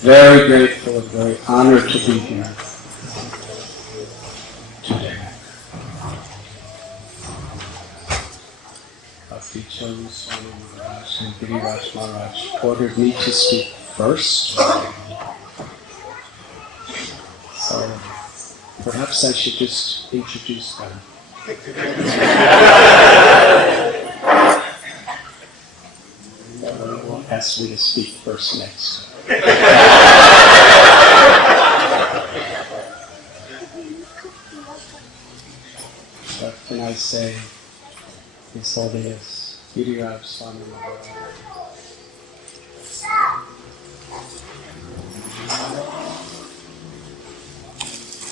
very grateful and very honored to be here today. Bhakti Charu Swami Maharaj and Giriraj Maharaj ordered me to speak first. So perhaps I should just introduce them. Won't ask me to speak first next. What can I say? His Holiness Giriraj Swami Maharaj.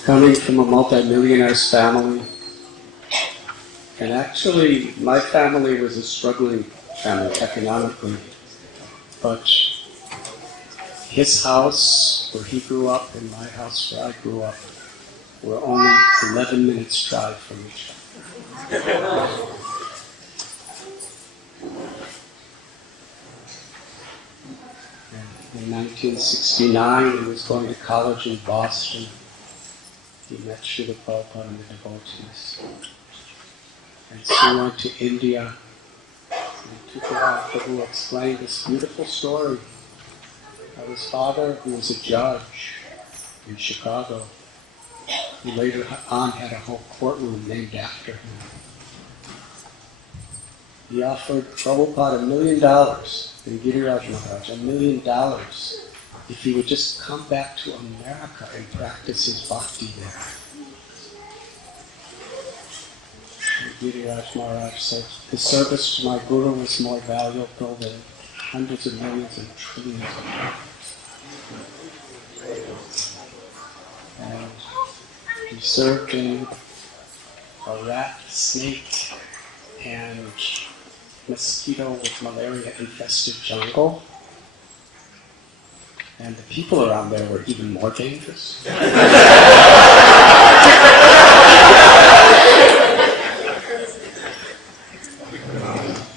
Coming from a multi-millionaire's family, and actually my family was a struggling family economically, but his house where he grew up and my house where I grew up were only 11 minutes drive from each other. In 1969, he was going to college in Boston. He met Srila Prabhupada and the devotees. And so he went to India. And Prabhupada explained this beautiful story of his father, who was a judge in Chicago, who later on had a whole courtroom named after him. He offered Prabhupada $1 million, and Giriraj Maharaj $1 million, if he would just come back to America and practice his bhakti there. And Giriraj Maharaj said, the service to my Guru was more valuable than hundreds of millions and trillions of dollars. And he served in a rat, snake, and mosquito with malaria-infested jungle. And the people around there were even more dangerous.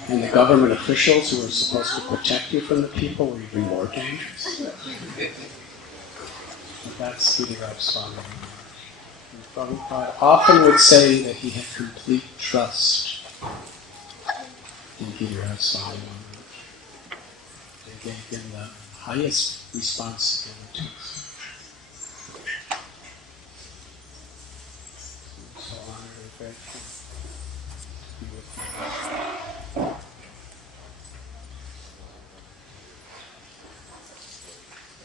And the government officials who were supposed to protect you from the people were even more dangerous. But that's Giriraj Swami. And Prabhupada often would say that he had complete trust in Giriraj Swami. They gave him the highest responsibilities. I'm so honored and grateful to be with you.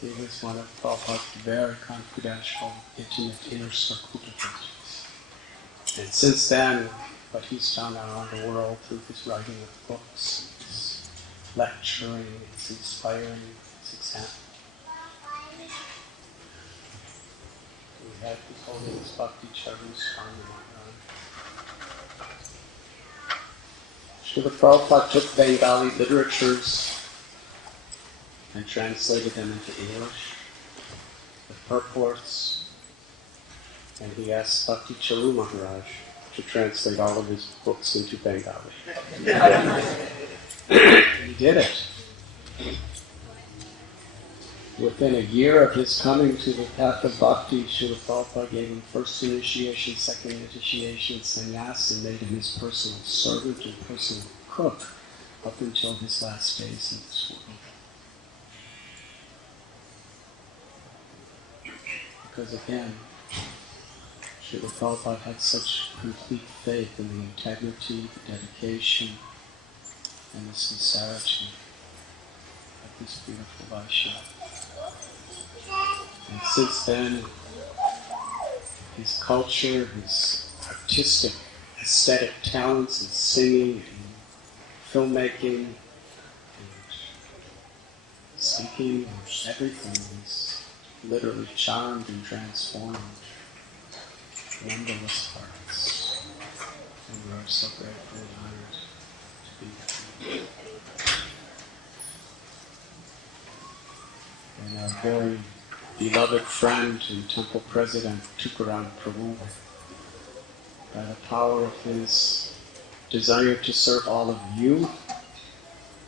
He was one of Prabhupada's very confidential, intimate inner circle devotees. And since then, what he's done around the world through his writing of books, his lecturing, his inspiring, his example. We had his Holiness Bhakti Charu Swami Maharaj. Srila Prabhupada took Bengali literatures and translated them into English, the purports, and he asked Bhakti Charu Maharaj to translate all of his books into Bengali. He did it. Within a year of his coming to the path of bhakti, Srila Prabhupada gave him first initiation, second initiation, sannyas, and made him his personal servant and personal cook up until his last days in this world. Because again, Srila Prabhupada had such complete faith in the integrity, the dedication, and the sincerity of this beautiful Vaishnava. And since then, his culture, his artistic, aesthetic talents in singing and filmmaking and speaking and everything is literally charmed and transformed numberless hearts. And we are so grateful and honored to be here. And our very beloved friend and temple president, Tukaram Prabhu, by the power of his desire to serve all of you,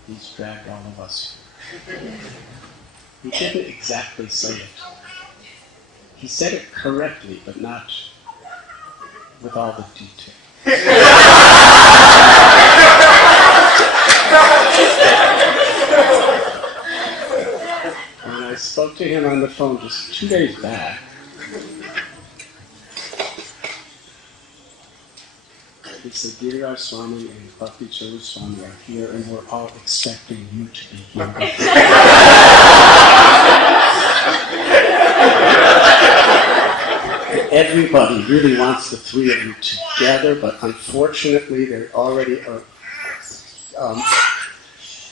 he's dragged all of us here. He didn't exactly say it. He said it correctly, but not with all the detail. When I spoke to him on the phone just 2 days back, he said, Giriraj Swami and Bhakti Charu Swami are here and we're all expecting you to be here. Everybody really wants the three of you together, but unfortunately they already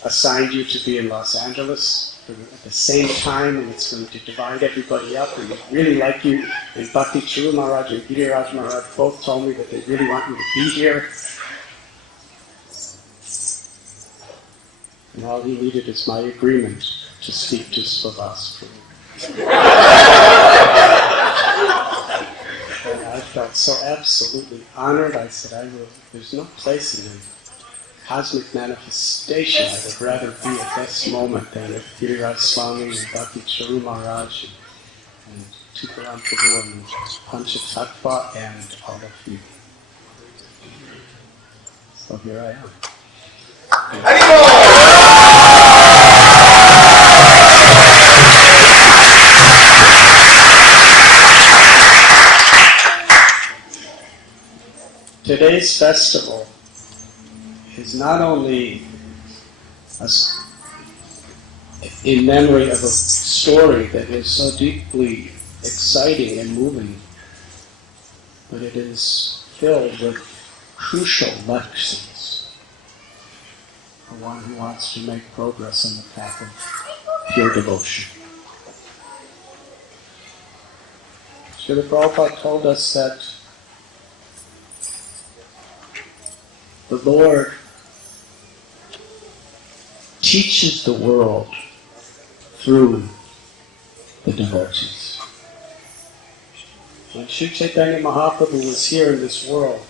assigned you to be in Los Angeles at the same time, and it's going to divide everybody up, and they really like you. And Bhakti Charu Maharaj and Giriraj Maharaj both told me that they really want you to be here. And all he needed is my agreement to speak to Slavas Prabhu. And I felt so absolutely honored. I said, there's no place in the cosmic manifestation I would rather be at this moment than with Giriraj Swami and Bhakti Charu Maharaj and Tukaram Prabhu and Panchatattva and all of you. So here I am. Today's festival is not only in memory of a story that is so deeply exciting and moving, but it is filled with crucial lessons for one who wants to make progress on the path of pure devotion. Srila Prabhupada told us that the Lord teaches the world through the devotees. When Sri Chaitanya Mahaprabhu was here in this world,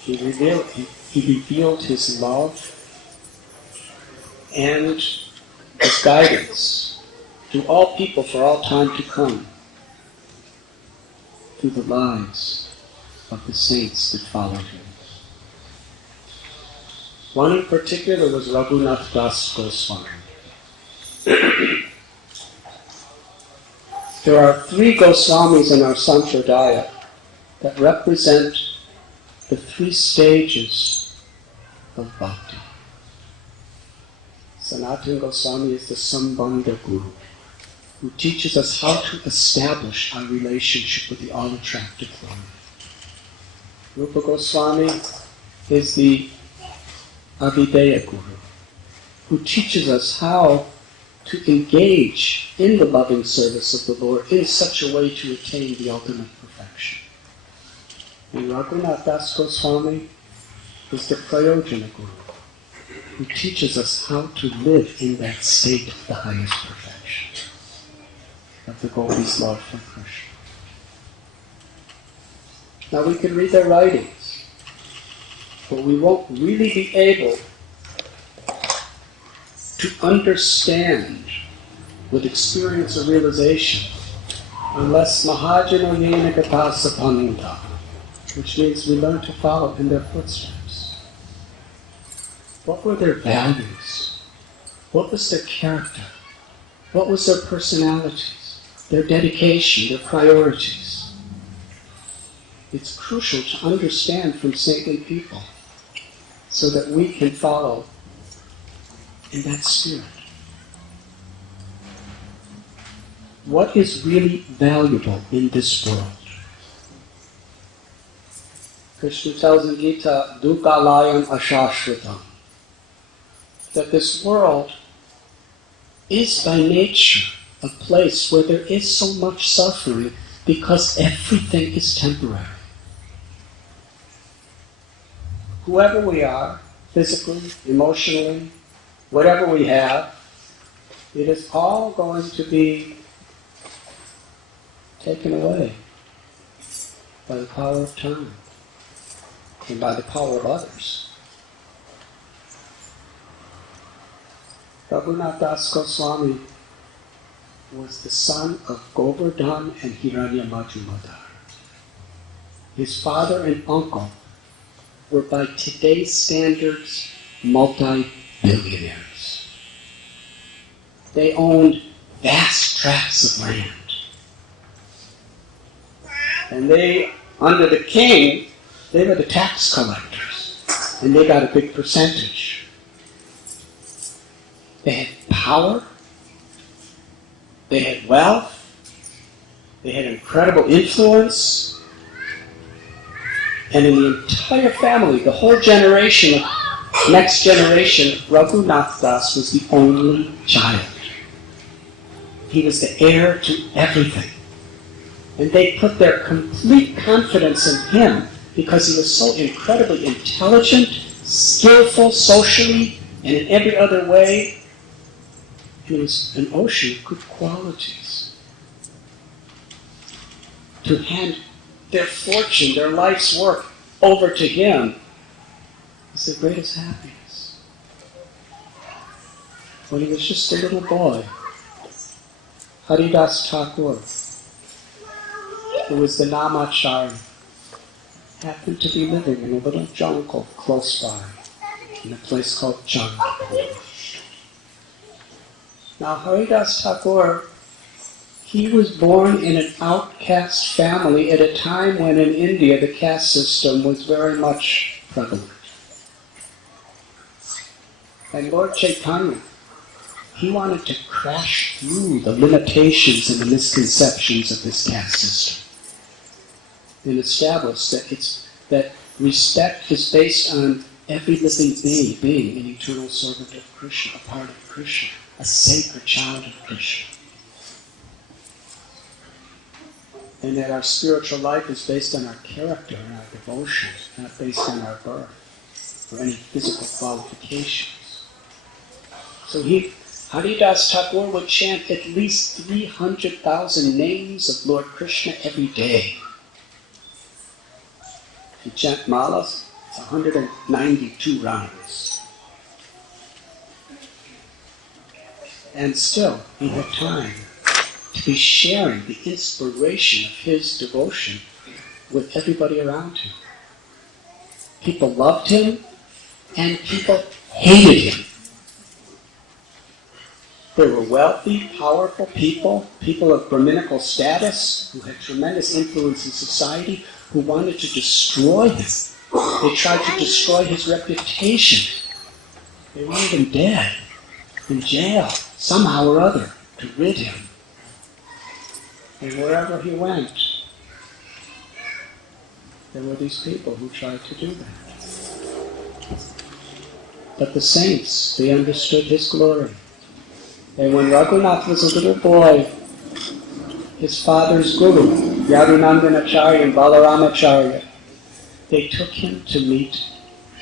he revealed his love and his guidance to all people for all time to come through the lives of the saints that followed him. One in particular was Radhanath Goswami. There are 3 Goswamis in our Sampradaya that represent the 3 stages of bhakti. Sanatana Goswami is the Sambandha Guru, who teaches us how to establish our relationship with the all-attractive Lord. Rupa Goswami is the Abhideya Guru, who teaches us how to engage in the loving service of the Lord in such a way to attain the ultimate perfection. And Radhanath Goswami is the Prayojana Guru, who teaches us how to live in that state of the highest perfection, of the Gopis' love for Krishna. Now we can read their writings, but we won't really be able to understand with experience or realization unless Mahajano Yena Gatasa Pananda, which means we learn to follow in their footsteps. What were their values? What was their character? What was their personalities? Their dedication, their priorities? It's crucial to understand from saintly people so that we can follow in that spirit. What is really valuable in this world? Krishna tells in Gita, Dukkhalayam ashashvatam, that this world is by nature a place where there is so much suffering because everything is temporary. Whoever we are, physically, emotionally, whatever we have, it is all going to be taken away by the power of time and by the power of others. Radhanath Goswami was the son of Govardhan and Hiranyamajumardar. His father and uncle were, by today's standards, multi-billionaires. They owned vast tracts of land. And they, under the king, they were the tax collectors. And they got a big percentage. They had power. They had wealth. They had incredible influence. And in the entire family, the whole generation, next generation, Raghunath Das was the only child. He was the heir to everything. And they put their complete confidence in him because he was so incredibly intelligent, skillful socially, and in every other way. He was an ocean of good qualities. To hand their fortune, their life's work, over to him is the greatest happiness. When he was just a little boy, Haridas Thakur, who was the Namacharya, happened to be living in a little jungle close by, in a place called Chandapur. Now Haridas Thakur, he was born in an outcast family at a time when in India the caste system was very much prevalent. And Lord Chaitanya, he wanted to crash through the limitations and the misconceptions of this caste system and establish that respect is based on every living being an eternal servant of Krishna, a part of Krishna, a sacred child of Krishna. And that our spiritual life is based on our character and our devotion, not based on our birth or any physical qualifications. So Haridas Thakur would chant at least 300,000 names of Lord Krishna every day. If you chant malas, it's 192 rounds. And still, he had time to be sharing the inspiration of his devotion with everybody around him. People loved him, and people hated him. There were wealthy, powerful people of Brahminical status, who had tremendous influence in society, who wanted to destroy him. They tried to destroy his reputation. They wanted him dead, in jail, somehow or other, to rid him. And wherever he went, there were these people who tried to do that. But the saints, they understood his glory. And when Raghunath was a little boy, his father's guru, Yadunandanacharya and Balaramacharya, they took him to meet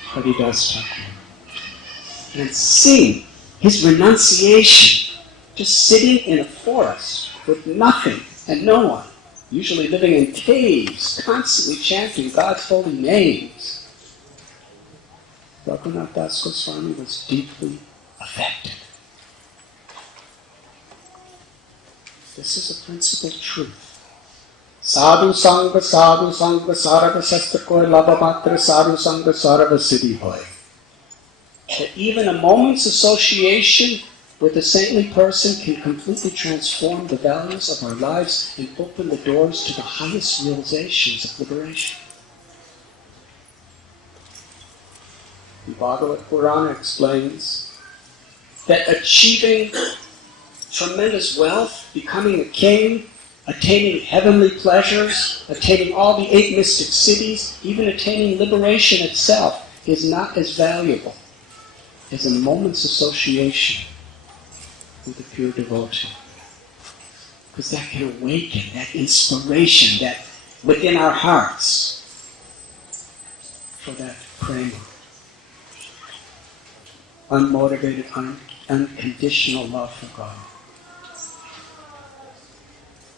Haridas Thakur and see his renunciation, just sitting in a forest with nothing and no one, usually living in caves, constantly chanting God's holy names. Raghunath Das Goswami was deeply affected. This is a principal truth. Sadhu Sangha Sarava Sastakoi Labhamatra Sadhu Sangha Sarava Siddhi Hoy. That even a moment's association with a saintly person can completely transform the values of our lives and open the doors to the highest realizations of liberation. The Bhagavad Purana explains that achieving tremendous wealth, becoming a king, attaining heavenly pleasures, attaining all the 8 mystic cities, even attaining liberation itself is not as valuable as a moment's association with a pure devotee. Because that can awaken that inspiration that within our hearts for that prema. Unmotivated, unconditional love for God.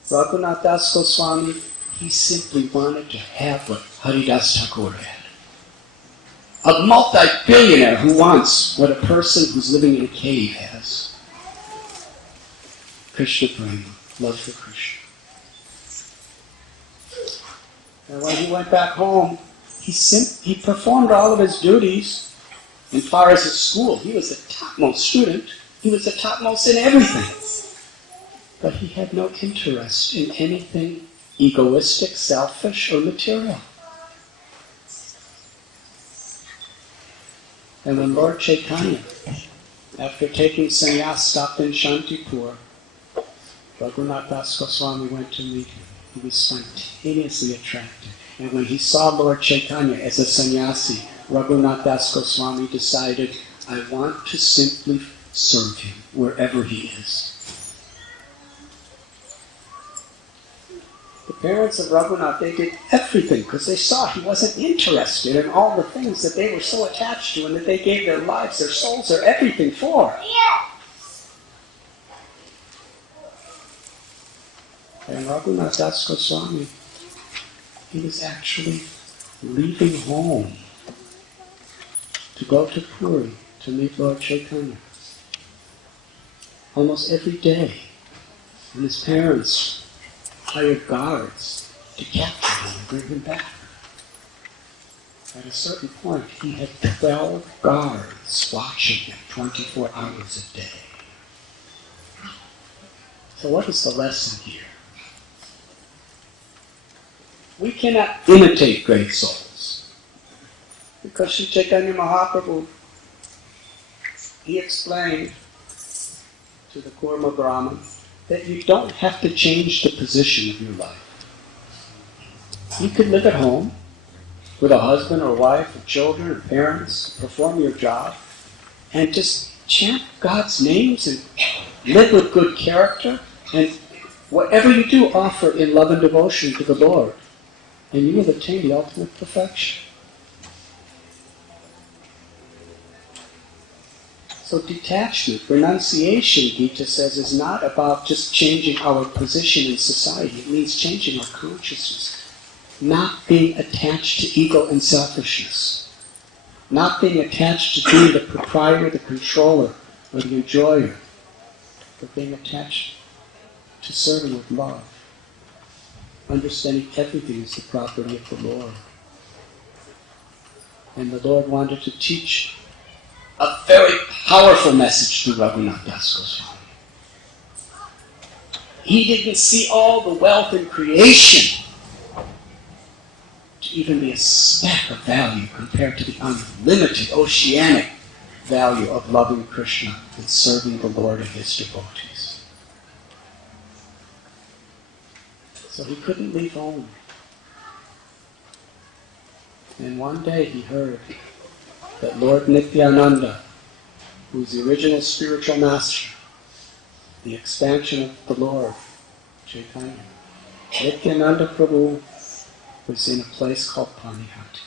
Raghunath Das Goswami, he simply wanted to have what Haridas Thakur had. A multi-billionaire who wants what a person who's living in a cave has. Krishna prema, love for Krishna. And when he went back home, he performed all of his duties. As far as his school, he was the topmost student. He was the topmost in everything. But he had no interest in anything egoistic, selfish, or material. And when Lord Chaitanya, after taking sannyas, stopped in Shantipur, Radhanath Swami went to meet him. He was spontaneously attracted. And when he saw Lord Chaitanya as a sannyasi, Radhanath Swami decided, I want to simply serve him wherever he is. The parents of Raghunath, they did everything because they saw he wasn't interested in all the things that they were so attached to and that they gave their lives, their souls, their everything for. And Radhanath Das Goswami, he was actually leaving home to go to Puri to meet Lord Chaitanya. Almost every day. And his parents hired guards to capture him and bring him back. At a certain point, he had 12 guards watching him 24 hours a day. So what is the lesson here? We cannot imitate great souls. Because Sri Chaitanya Mahaprabhu, he explained to the Kurma Brahman that you don't have to change the position of your life. You could live at home with a husband or wife or children or parents, perform your job, and just chant God's names and live with good character, and whatever you do, offer in love and devotion to the Lord, and you will attain the ultimate perfection. So detachment, renunciation, Gita says, is not about just changing our position in society. It means changing our consciousness. Not being attached to ego and selfishness. Not being attached to being the proprietor, the controller, or the enjoyer. But being attached to serving with love. Understanding everything is the property of the Lord. And the Lord wanted to teach a very powerful message to Raghunath Das Goswami. He didn't see all the wealth in creation to even be a speck of value compared to the unlimited, oceanic value of loving Krishna and serving the Lord and his devotees. So he couldn't leave home. And one day he heard that Lord Nityananda, who is the original spiritual master, the expansion of the Lord, Chaitanya, Nityananda Prabhu was in a place called Panihati.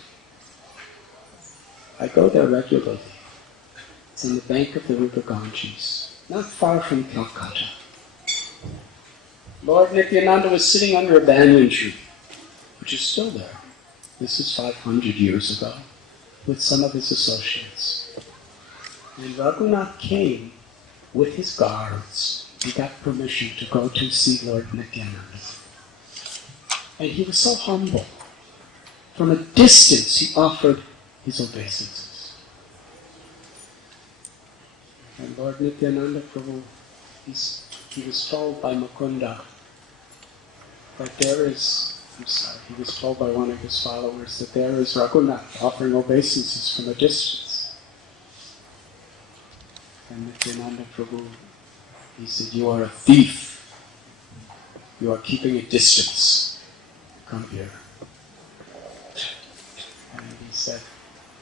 I go there regularly. It's on the bank of the river Ganges, not far from Calcutta. Lord Nityananda was sitting under a banyan tree, which is still there. This is 500 years ago, with some of his associates. And Raghunath came with his guards. He got permission to go to see Lord Nityananda. And he was so humble. From a distance he offered his obeisances. And Lord Nityananda Prabhu, he was told by Mukunda that he was told by one of his followers that there is Raghunath offering obeisances from a distance. And Nityananda Prabhu, he said, you are a thief. You are keeping a distance. Come here. And he said,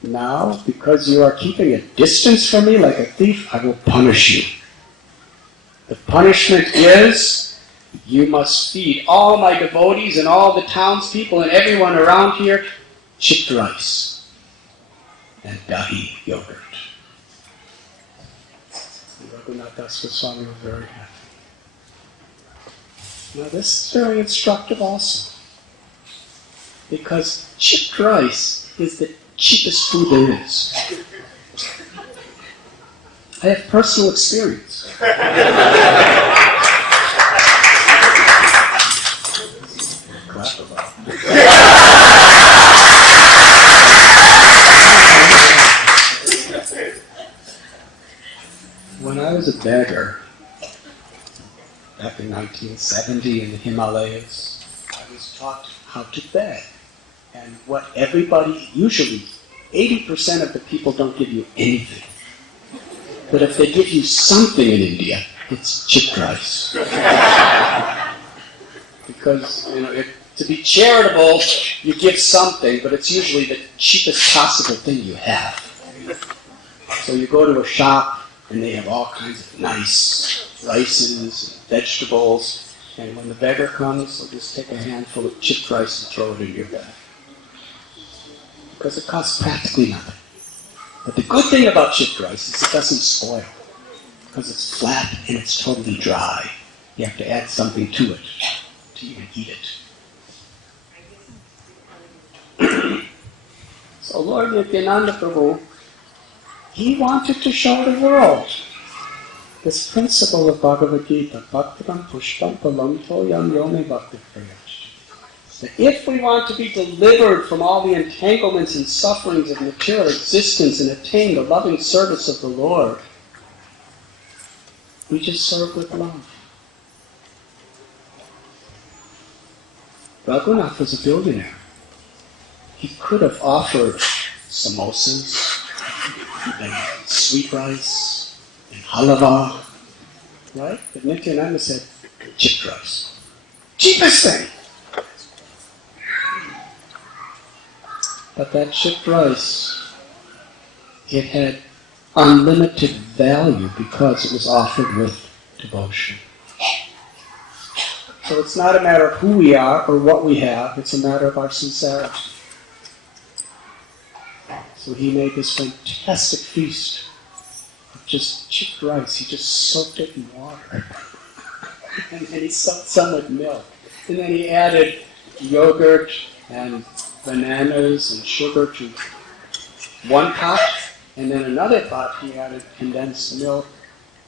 now, because you are keeping a distance from me like a thief, I will punish you. The punishment is, you must feed all my devotees and all the townspeople and everyone around here chipped rice and dahi yogurt. And Raghunath Das Goswami was very happy. Now this is very instructive also, because chipped rice is the cheapest food there is. I have personal experience. a beggar back in 1970 in the Himalayas. I was taught how to beg. And what everybody, usually 80% of the people don't give you anything. But if they give you something in India, it's chipped rice. Because, to be charitable, you give something, but it's usually the cheapest possible thing you have. So you go to a shop, and they have all kinds of nice rices and vegetables, and when the beggar comes, they'll just take a handful of chipped rice and throw it in your bag. Because it costs practically nothing. But the good thing about chipped rice is it doesn't spoil. Because it's flat and it's totally dry. You have to add something to it to even eat it. So Lord Nityananda Prabhu, he wanted to show the world this principle of Bhagavad Gita, Bhaktiram Pushpam Palam Toyam Yome Bhakti Prayach. That if we want to be delivered from all the entanglements and sufferings of material existence and attain the loving service of the Lord, we just serve with love. Raghunath was a billionaire. He could have offered samosas, and sweet rice, and halava, right? But Nityananda said, chipped rice. Cheapest thing! But that chipped rice, it had unlimited value because it was offered with devotion. So it's not a matter of who we are or what we have, it's a matter of our sincerity. So he made this fantastic feast of just chipped rice. He just soaked it in water. And then he soaked some with milk. And then he added yogurt and bananas and sugar to one pot. And then another pot he added condensed milk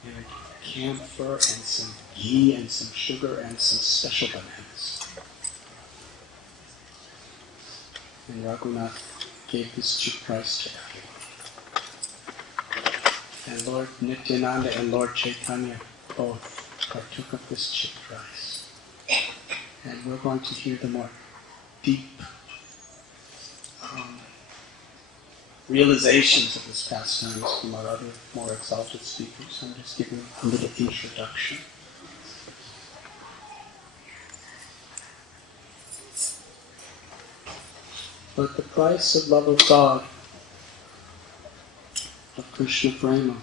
and camphor and some ghee and some sugar and some special bananas. And Raghunath gave this chipped rice to everyone. And Lord Nityananda and Lord Chaitanya both partook of this chipped rice. And we're going to hear the more deep realizations of this pastime from our other more exalted speakers. I'm just giving a little introduction. But the price of love of God, of Krishna Prema,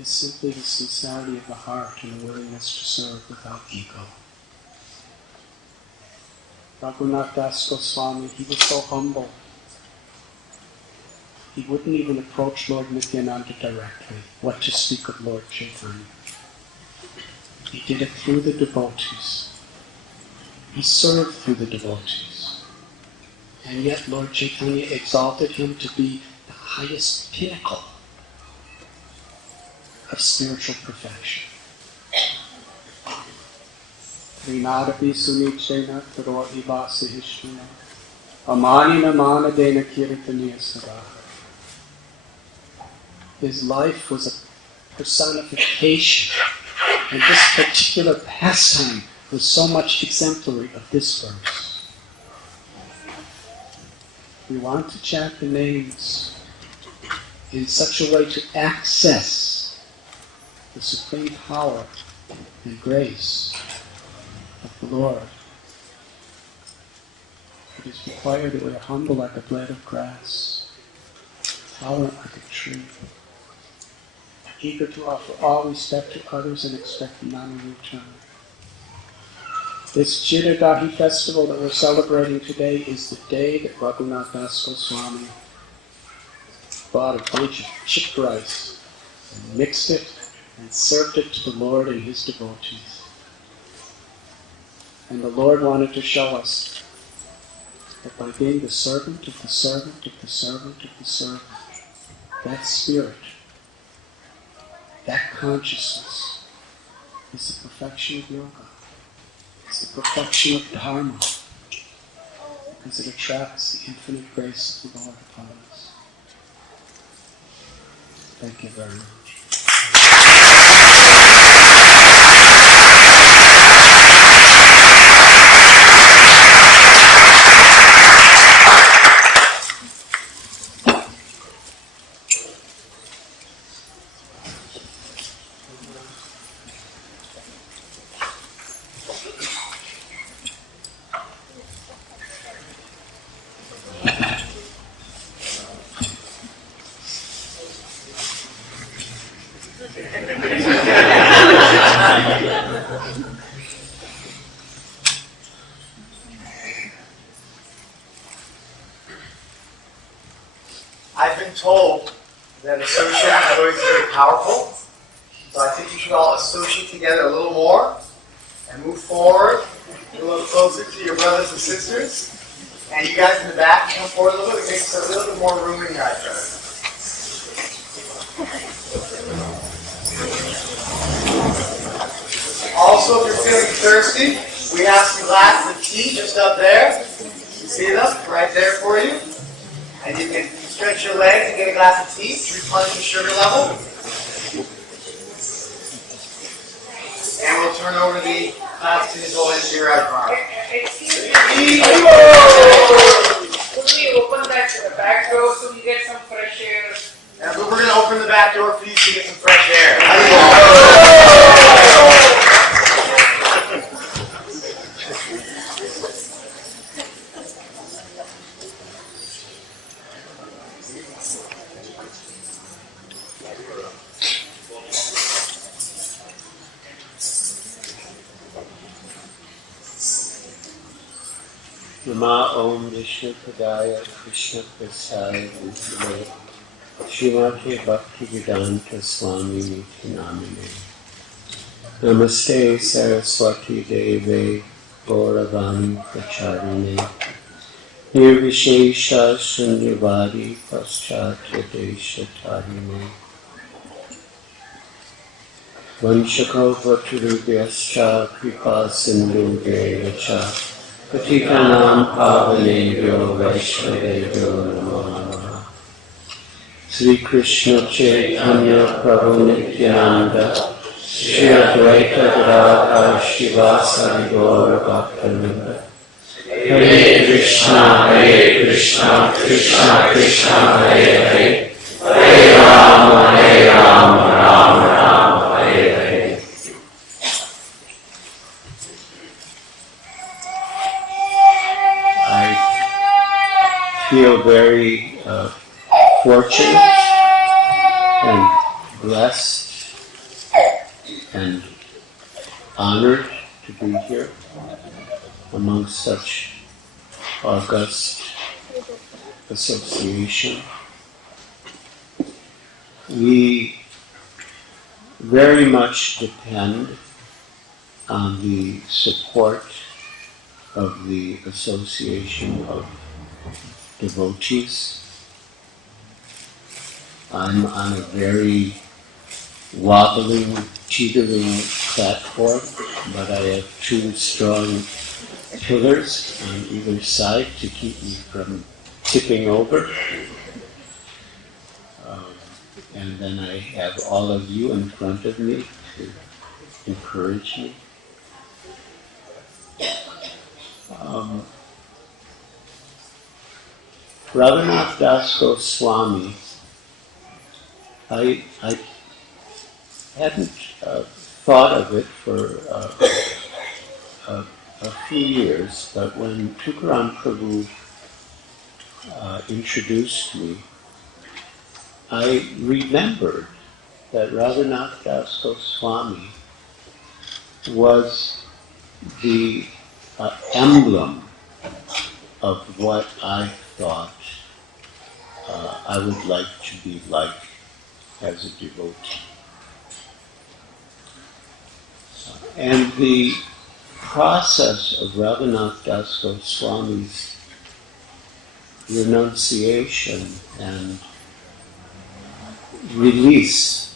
is simply the sincerity of the heart and the willingness to serve without ego. Raghunath Das Goswami, he was so humble. He wouldn't even approach Lord Nityananda directly, what to speak of Lord Chaitanya. He did it through the devotees. He served through the devotees. And yet Lord Chaitanya exalted him to be the highest pinnacle of spiritual perfection. Trinadapi sunichena taro ibasa hishtuna amanina manadena kirtaniya sada. His life was a personification, and this particular pastime was so much exemplary of this verse. We want to chant the names in such a way to access the supreme power and grace of the Lord. It is required that we are humble like a blade of grass, tolerant like a tree, eager to offer all respect to others and expect none in return. This Giriraj festival that we're celebrating today is the day that Raghunath Das Goswami bought a bunch of chipped rice and mixed it and served it to the Lord and his devotees. And the Lord wanted to show us that by being the servant of the servant of the servant of the servant, that spirit, that consciousness is the perfection of yoga. It's the perfection of dharma, because it attracts the infinite grace of the Lord upon us. Thank you very much. I've been told that association is always very powerful. So I think you should all associate together a little more and move forward a little closer to your brothers and sisters. And you guys in the back, come forward a little bit. It makes a little bit more room in your eyes. Also, if you're feeling thirsty, we have some glasses of tea just up there. You see them? Right there for you. And you can stretch your legs and get a glass of tea to replenish your sugar level. And we'll turn over the class to His Holiness Giriraj Maharaj. Could we open that back door so we get some fresh air? And we're going to open the back door for you to get some fresh air. Nama Om Vishnu Padaya Krishna Prasaya Bhutale Srimati Bhakti Vedanta Swami Niti Namine Namaste Saraswati Deve Gauravani Pracharine Nirvishesha Sunyavadi Paschatya Desha Tarine Vanchakalpatarubhyascha Kripa Sindhubhya Patitanam Pavanebhyo Vaishnavebhyo Namo Namaha Sri Krishna Chaitanya Prabhu Nityananda Shri Advaita Gadadhar Shivasari Gaura Bhaktananda Hare Krishna Krishna Krishna Hare Hare Hare Rama Rama Rama Hare Hare. I feel very fortunate and blessed and honored to be here among such august association. We very much depend on the support of the association of devotees. I'm on a very wobbling, teetering platform, but I have two strong pillars on either side to keep me from tipping over. And then I have all of you in front of me to encourage me. Radhanath Swami, I hadn't thought of it for a few years, but when Tukaram Prabhu introduced me, I remembered that Radhanath Swami was the emblem of what I thought I would like to be like as a devotee. And the process of Radhanath Swami's renunciation and release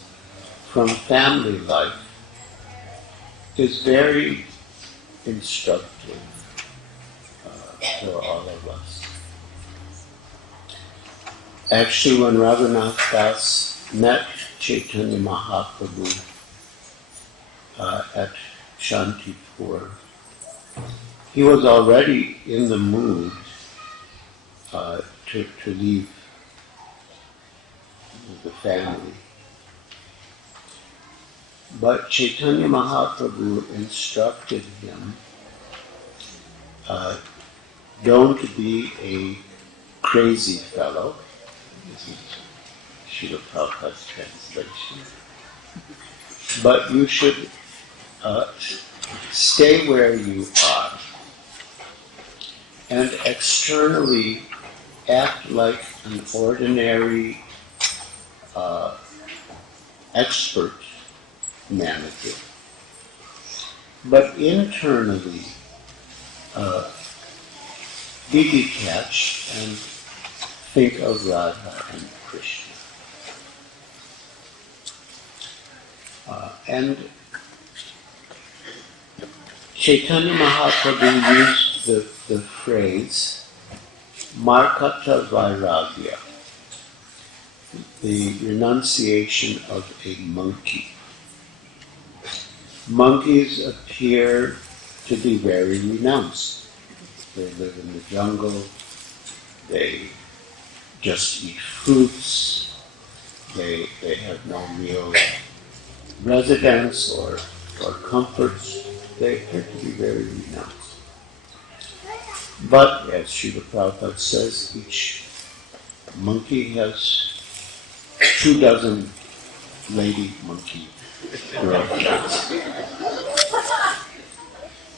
from family life is very instructive for all of us. Actually, when Radhanath Das met Chaitanya Mahaprabhu at Shantipur, he was already in the mood to leave the family. But Chaitanya Mahaprabhu instructed him, don't be a crazy fellow. This is Srila Prabhupada's translation. But you should stay where you are and externally act like an ordinary expert manager, but internally be detached and think of Radha and Krishna. And Chaitanya Mahaprabhu used the phrase Markata Vairagya, the renunciation of a monkey. Monkeys appear to be very renounced. They live in the jungle, they just eat fruits, they have no real residence or comforts. They appear to be very renounced. But, as Srila Prabhupada says, each monkey has 24 lady monkey girlfriends.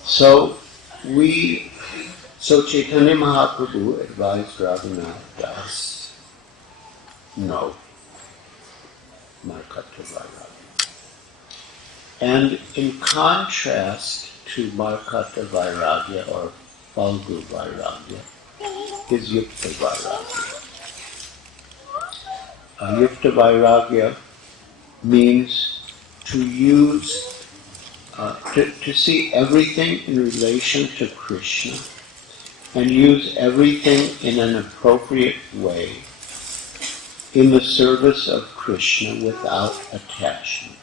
So Chaitanya Mahaprabhu advised Radhanath Das, no, Markata Vairagya. And in contrast to Markata Vairagya or Falgu Vairagya is Yukta Vairagya. Yukta Vairagya means to use, to see everything in relation to Krishna and use everything in an appropriate way in the service of Krishna without attachment.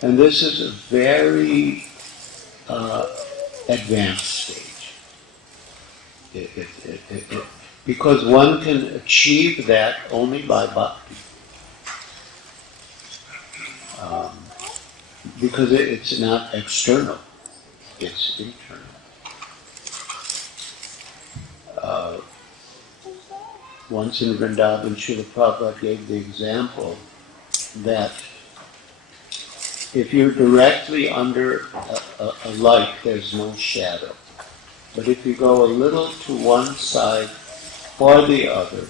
And this is a very advanced stage. Because one can achieve that only by bhakti. Because it's not external, it's internal. Once in Vrindavan, Srila Prabhupada gave the example that if you're directly under a light, there's no shadow. But if you go a little to one side or the other,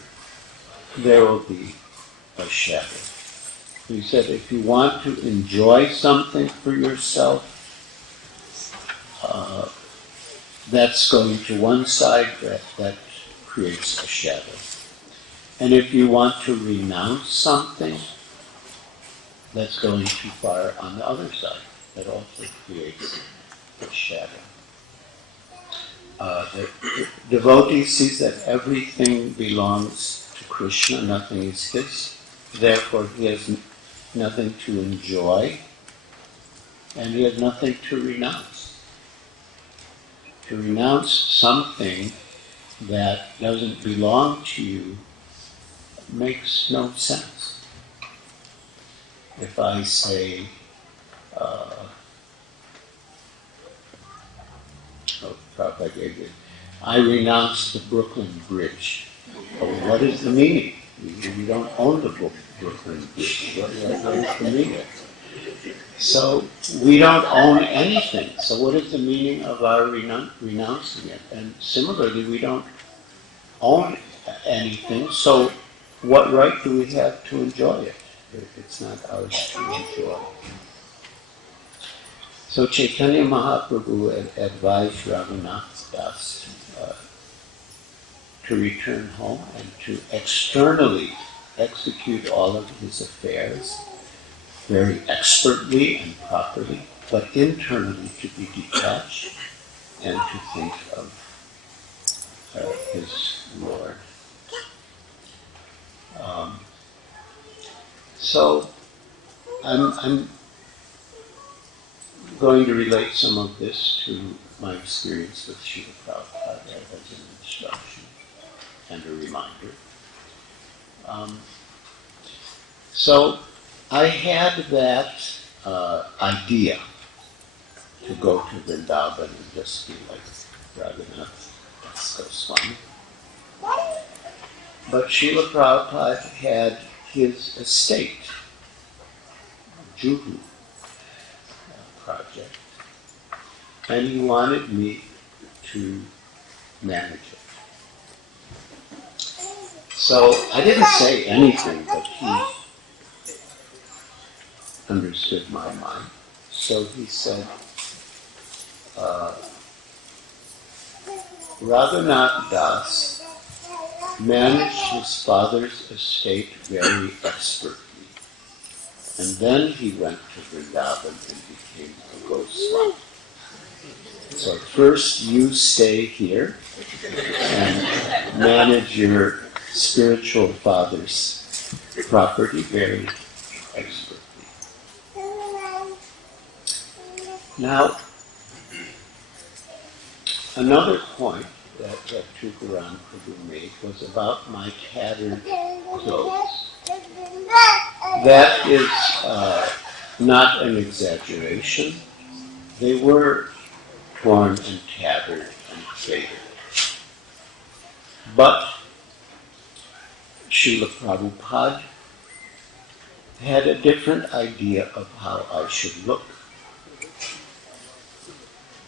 there will be a shadow. He said, if you want to enjoy something for yourself, that's going to one side, that creates a shadow. And if you want to renounce something, that's going too far on the other side. That also creates a shadow. The devotee sees that everything belongs to Krishna, nothing is his. Therefore, he has nothing to enjoy, and he has nothing to renounce. To renounce something that doesn't belong to you makes no sense. If I say, Prabhupada gave it, I renounce the Brooklyn Bridge. Well, what is the meaning? You don't own the Brooklyn Bridge. What is the meaning? So we don't own anything. So what is the meaning of our renouncing it? And similarly, we don't own anything. So what right do we have to enjoy it? It's not ours to enjoy. So Chaitanya Mahaprabhu advised Radhanath Das to return home and to externally execute all of his affairs very expertly and properly, but internally to be detached and to think of his Lord. So I'm going to relate some of this to my experience with Srila Prabhupada as an instruction and a reminder. So I had that idea to go to Vrindavan and just be like Radhanath Swami. But Srila Prabhupada had his estate, Juhu project, and he wanted me to manage it. So I didn't say anything, but he understood my mind. So he said, Radhanath Das managed his father's estate very expertly. And then he went to Vrindavan and became a Goswami. So first you stay here and manage your spiritual father's property very expertly. Now, another point that Tukaram Prabhu made was about my tattered clothes. That is not an exaggeration. They were torn and tattered and faded. But Srila Prabhupada had a different idea of how I should look.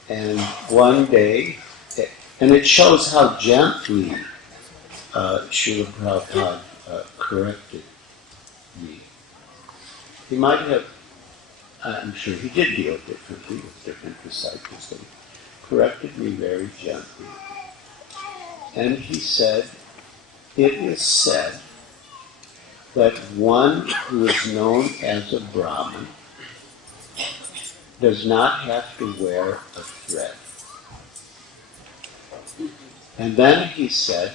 And one day, and it shows how gently Srila Prabhupada corrected me. He might have, I'm sure he did deal differently with different disciples, but he corrected me very gently. And he said, it is said that one who is known as a Brahmin does not have to wear a thread. And then he said,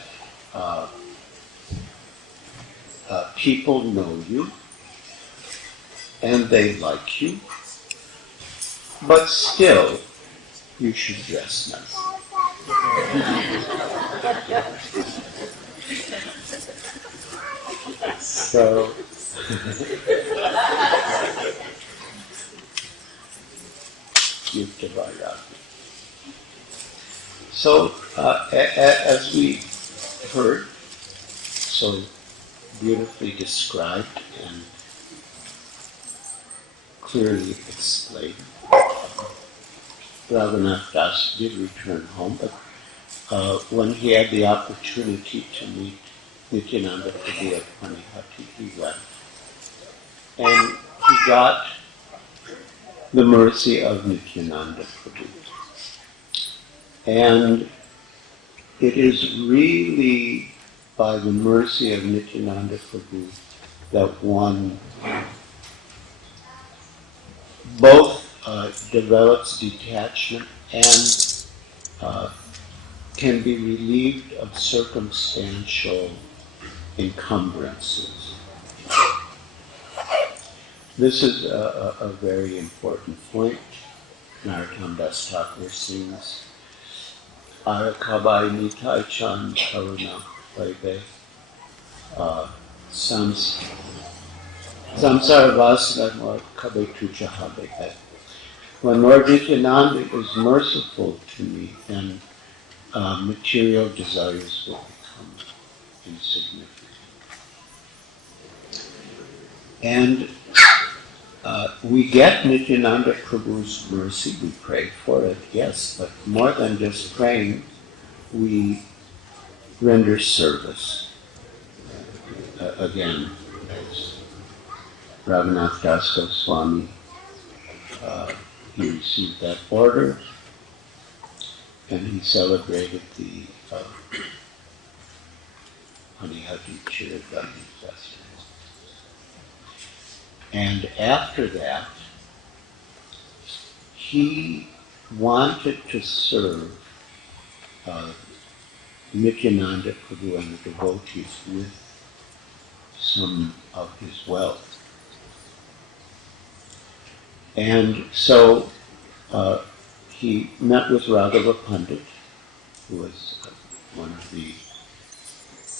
people know you, and they like you, but still, you should dress nice. So, so as we heard, so beautifully described and clearly explained, Radhanath Das did return home, but when he had the opportunity to meet Nityananda Prabhu at Panihati, he went. And he got the mercy of Nityananda Prabhu. And it is really by the mercy of Nityananda Prabhu that one both develops detachment and can be relieved of circumstantial encumbrances. This is a very important point. Narottam Das Thakur sings, Arakabai Nitai Chan Karuna Baibe Samsara Vasana Kabe Tuchahabebe. When Lord Nityananda is merciful to me, then material desires will become insignificant. And we get Nityananda Prabhu's mercy, we pray for it, yes, but more than just praying, we render service. Again, as Radhanath Das Goswami, he received that order, and he celebrated the Panihati Chiradani festival. And after that, he wanted to serve Nityananda Prabhu and the devotees with some of his wealth. And so he met with Raghava Pandit, who was one of the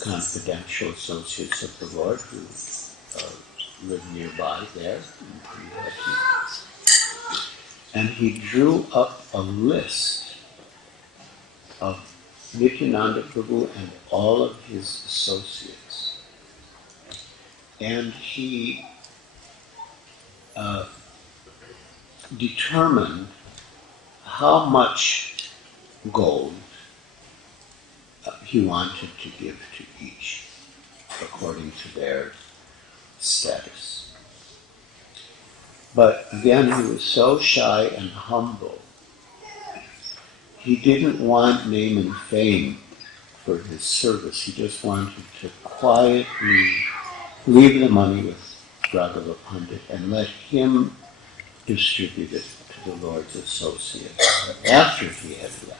confidential associates of the Lord, who lived nearby there in Panihati. And he drew up a list of Nityananda Prabhu and all of his associates. And he determined how much gold he wanted to give to each. according to their status. But again, he was so shy and humble. He didn't want name and fame for his service. He just wanted to quietly leave the money with Raghava Pandit and let him distribute it to the Lord's associates after he had left.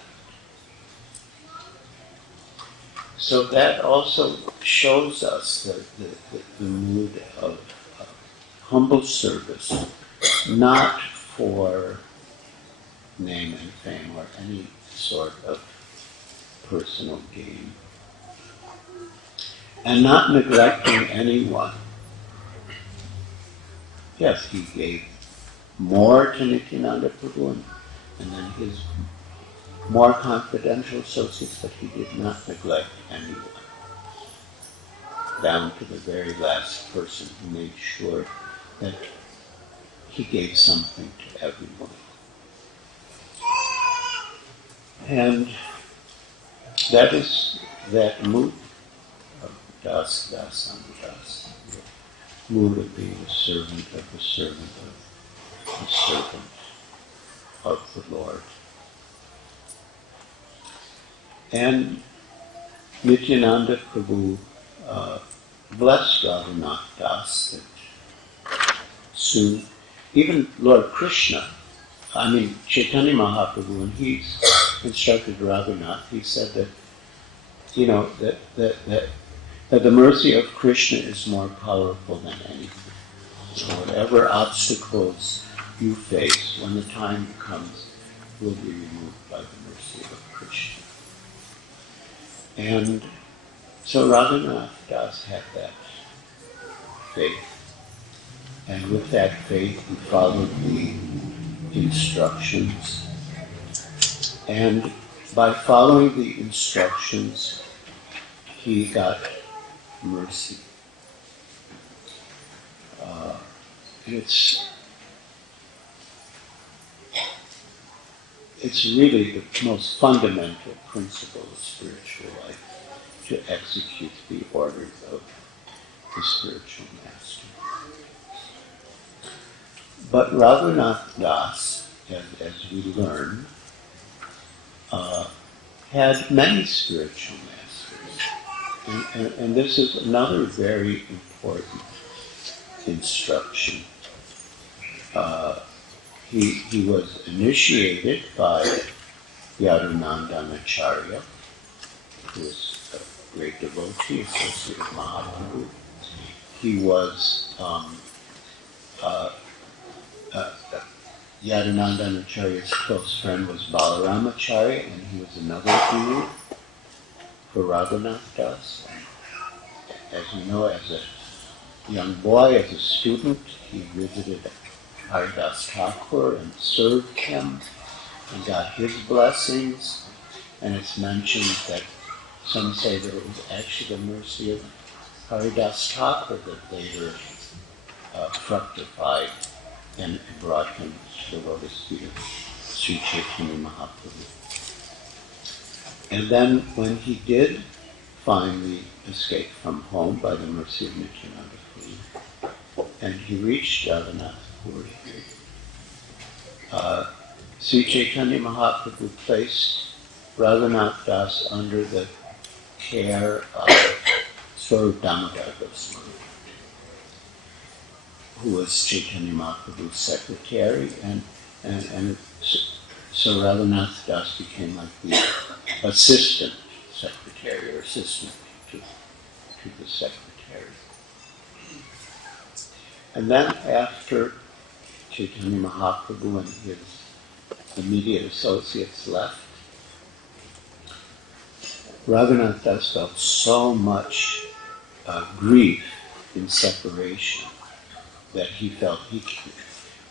So that also shows us the mood of humble service, not for name and fame or any sort of personal gain, and not neglecting anyone. Yes, he gave more to Nityananda Prabhu and then his more confidential associates, but he did not neglect anyone. Down to the very last person, he made sure that he gave something to everyone. And that is that mood of das, das, and das. The mood of being a servant of the servant of the servant of the Lord. And Nityananda Prabhu blessed Radhanath Das that soon, even Lord Krishna, Chaitanya Mahaprabhu, when he instructed Radhanath, he said that, that the mercy of Krishna is more powerful than anything. So whatever obstacles you face, when the time comes, will be removed by the mercy of Krishna. And so Radhanath Das had that faith. And with that faith, he followed the instructions. And by following the instructions, he got mercy. It's really the most fundamental principle of spiritual life, to execute the orders of the spiritual master. But Radhanath Das, as we learn, had many spiritual masters. And this is another very important instruction. He was initiated by Yadunandanacharya, who was a great devotee, associate of Mahaprabhu. He was Yadunandanacharya's close friend was Balaramacharya, and he was another guru for Radhanath Das. As you know, as a young boy, as a student, he visited Haridas Thakur and served him and got his blessings. And it's mentioned that some say that it was actually the mercy of Haridas Thakur that later fructified and brought him to the lotus feet of Sri Chaitanya Mahaprabhu. And then when he did finally escape from home by the mercy of Nityananda Prabhu, and he reached Jagannath Puri, Sri Chaitanya Mahaprabhu placed Radhanath Das under the care of Swarup Damodar Goswami, who was Chaitanya Mahaprabhu's secretary, and so Radhanath Das became like the assistant secretary or assistant to the secretary. And then after Chaitanya Mahaprabhu and his immediate associates left, Radhanath Das felt so much grief in separation that he felt,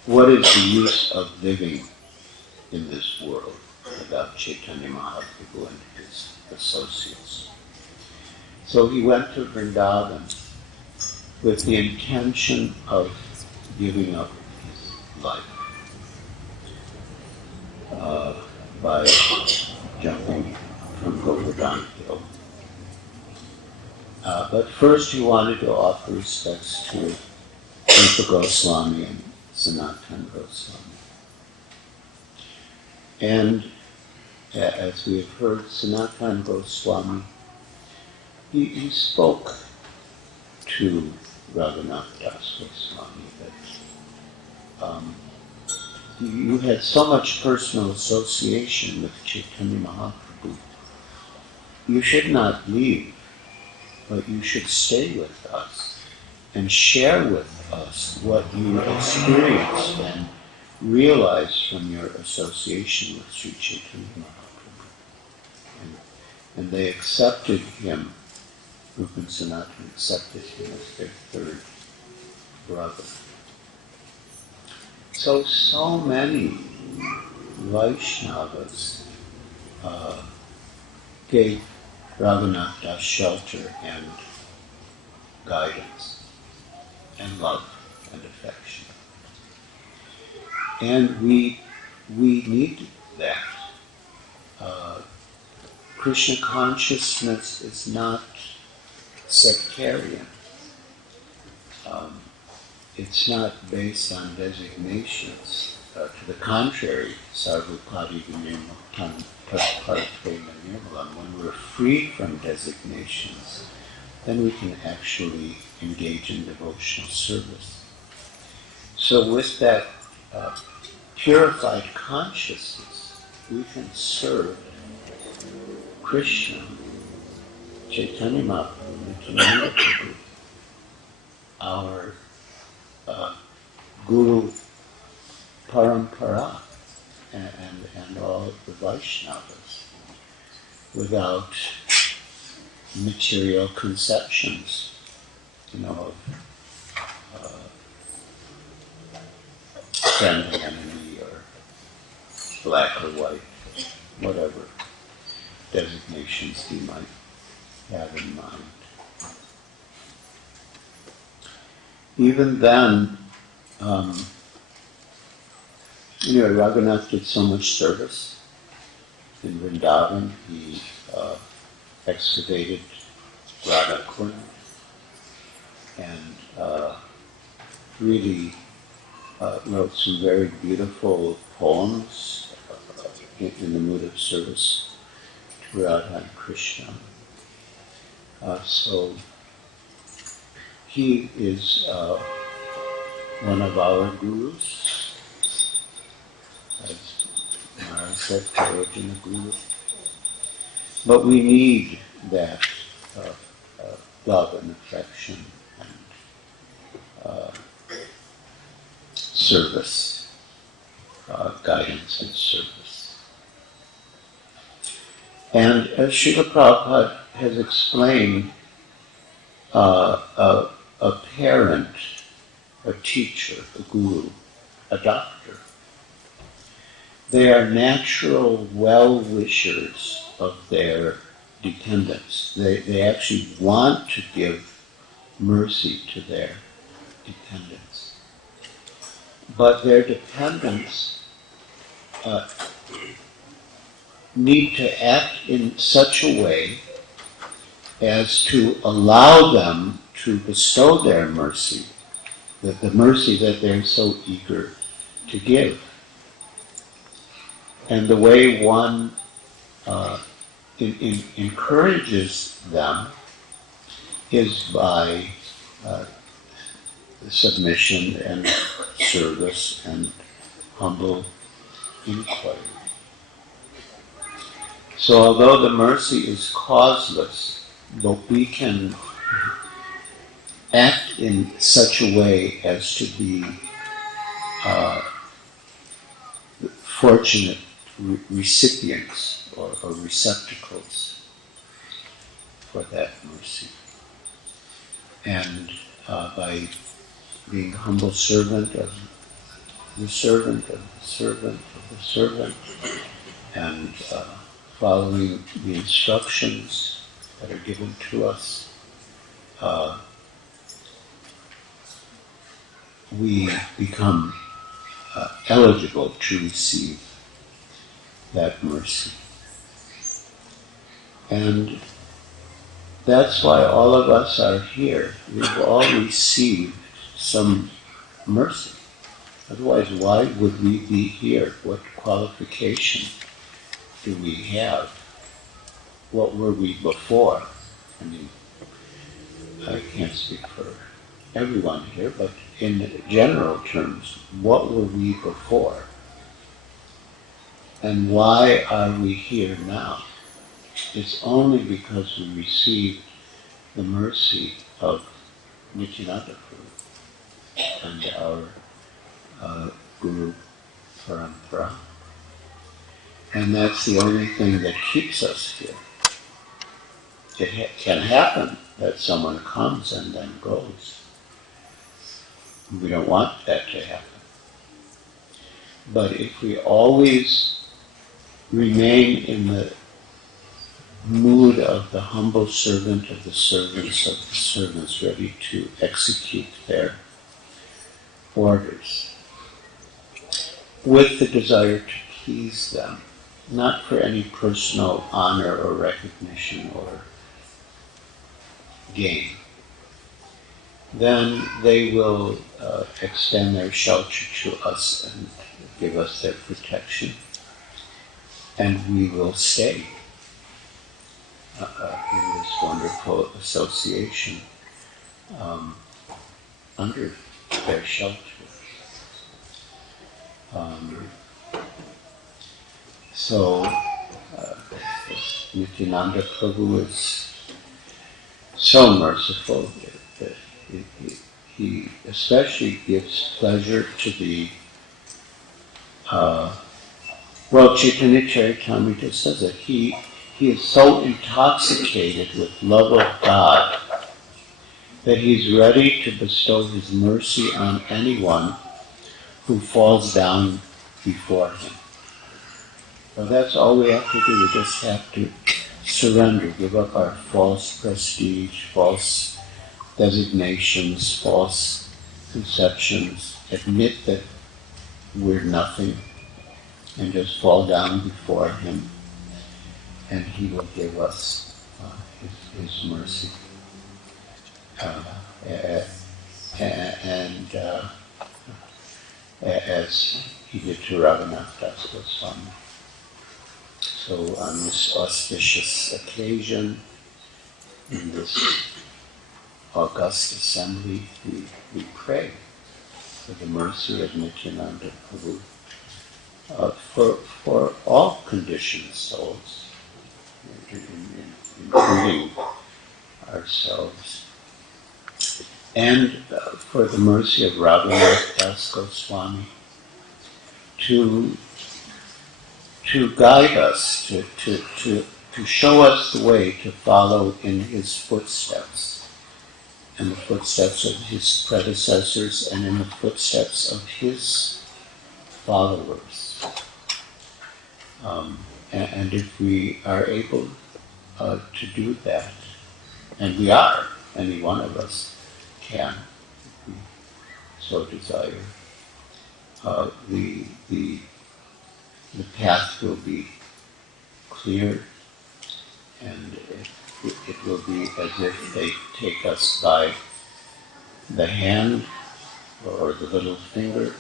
what is the use of living in this world without Chaitanya Mahaprabhu and his associates? So he went to Vrindavan with the intention of giving up his life by jumping from Govardhan Hill. But But first he wanted to offer respects to Rupa Goswami and Sanatana Goswami. And as we have heard, Sanatana Goswami, he spoke to Radhanath Swami that you had so much personal association with Chaitanya Mahaprabhu. You should not leave, but you should stay with us and share with us what you experienced and realized from your association with Sri Chaitanya Mahaprabhu. And they accepted him, Rupa and Sanatana accepted him as their third brother. So many Vaishnavas gave Raghunath Das shelter and guidance and love and affection. And we need that. Krishna consciousness is not sectarian. It's not based on designations. To the contrary, sarvapadi vinirmutam tatparatena nirmalam. When we're free from designations, then we can actually engage in devotional service. So with that purified consciousness, we can serve Krishna, Chaitanya Mahaprabhu, Nityananda Prabhu, our Guru Parampara, and all the Vaishnavas, without material conceptions, of friend and enemy, or black or white, whatever designations you might have in mind. Even then, Raghunath did so much service in Vrindavan. He excavated Radha Kund and really wrote some very beautiful poems in the mood of service to Radha and Krishna. So he is one of our gurus, as Mara said, Prayojana Guru. But we need that love and affection and service, guidance and service. And as Srila Prabhupada has explained, a parent, a teacher, a guru, a doctor, they are natural well-wishers of their dependents. They actually want to give mercy to their dependents. But their dependents need to act in such a way as to allow them to bestow their mercy, the mercy that they're so eager to give. And the way one encourages them is by submission and service and humble inquiry. So although the mercy is causeless, but we can act in such a way as to be fortunate recipients or receptacles for that mercy. And by being humble servant of the servant of the servant of the servant, and following the instructions that are given to us, we become eligible to receive that mercy. And That's why all of us are here. We've all received some mercy. Otherwise, why would we be here? What qualification do we have? What were we before? I mean, I can't speak for everyone here, but in general terms, what were we before? And why are we here now? It's only because we received the mercy of Nityananda Prabhu and our Guru Parampara. And that's the only thing that keeps us here. It can happen that someone comes and then goes. We don't want that to happen. But if we always remain in the mood of the humble servant of the servants, ready to execute their orders, with the desire to please them, not for any personal honor or recognition or gain, then they will extend their shelter to us and give us their protection, and we will stay in this wonderful association under their shelter. So Nityananda Prabhu is so merciful that he especially gives pleasure to the Chaitanya Charitamrita says that he is so intoxicated with love of God that he's ready to bestow his mercy on anyone who falls down before him. So that's all we have to do. We just have to surrender, give up our false prestige, false designations, false conceptions, admit that we're nothing, and just fall down before him, and he will give us his mercy. And as he did to Radhanath Swami. So on this auspicious occasion, in this august assembly, we pray for the mercy of Nityananda Prabhu for all conditioned souls, including ourselves, and for the mercy of Radhanath Swami to guide us, to show us the way to follow in his footsteps, and the footsteps of his predecessors, and in the footsteps of his followers. And if we are able to do that, and we are, any one of us can, if we so desire, the path will be clear, and it will be as if they take us by the hand or the little finger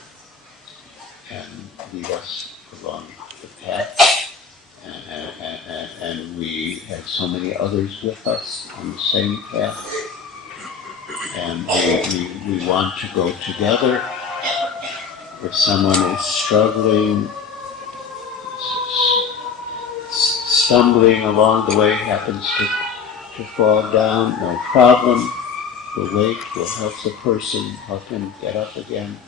and lead us along the path. And we have so many others with us on the same path, and we want to go together. If someone is struggling, stumbling along the way, happens to fall down, no problem. We'll wait, we'll help the person, help him get up again,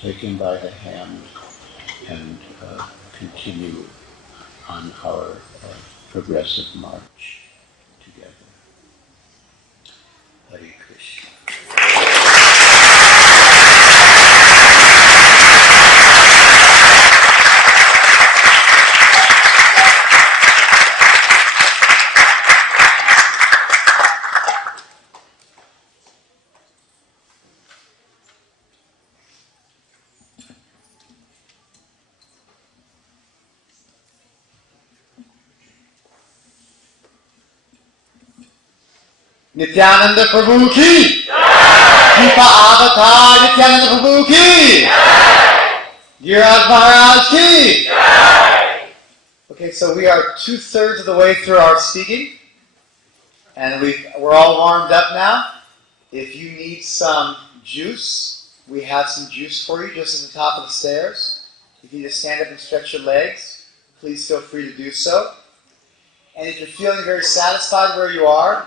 take him by the hand, and continue on our progressive march together. Hare Krishna. Nityananda Prabhu ki! Kripa Avatar Nityananda Prabhu ki! Giriraj Maharaj ki! Okay, so we are 2/3 of the way through our speaking, and we're all warmed up now. If you need some juice, we have some juice for you just at the top of the stairs. If you need to stand up and stretch your legs, please feel free to do so. And if you're feeling very satisfied where you are,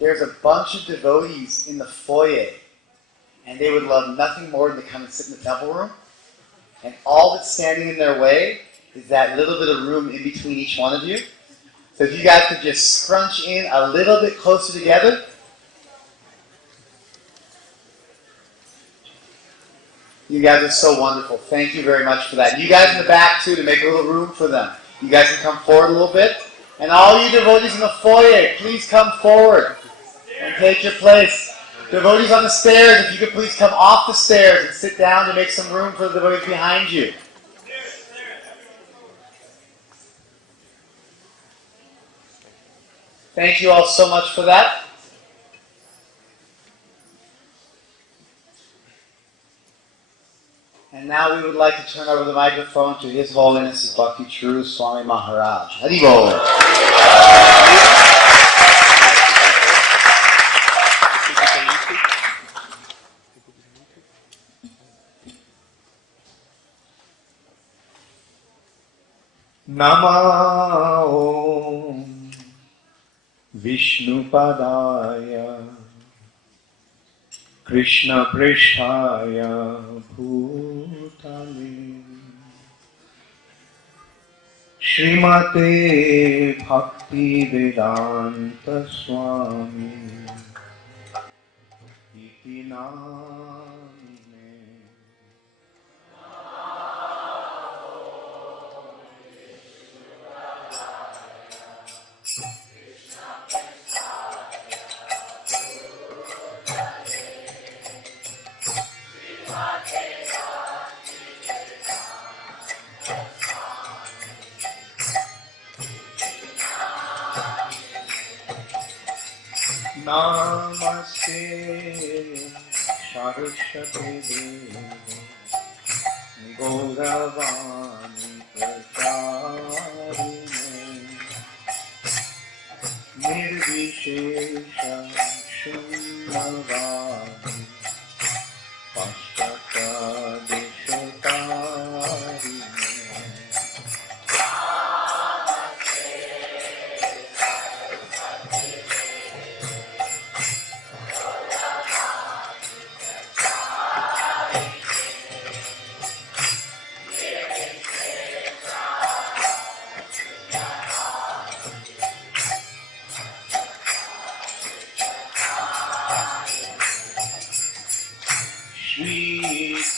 there's a bunch of devotees in the foyer, and they would love nothing more than to come and sit in the temple room. And all that's standing in their way is that little bit of room in between each one of you. So if you guys could just scrunch in a little bit closer together. You guys are so wonderful. Thank you very much for that. You guys in the back, too, to make a little room for them. You guys can come forward a little bit. And all you devotees in the foyer, please come forward and take your place. Devotees on the stairs, if you could please come off the stairs and sit down to make some room for the devotees behind you. Thank you all so much for that. And now we would like to turn over the microphone to His Holiness Bhakti Charu Swami Maharaj. Hari Bol. Namo Vishnupadaya Krishna Prishtaya Bhutale Srimate Bhakti Vedanta Swami Iti Namine. Namaste Saraswate Devi Gauravani Pracharine Nirvishesha Shunyavadi Paschata Deshatarine.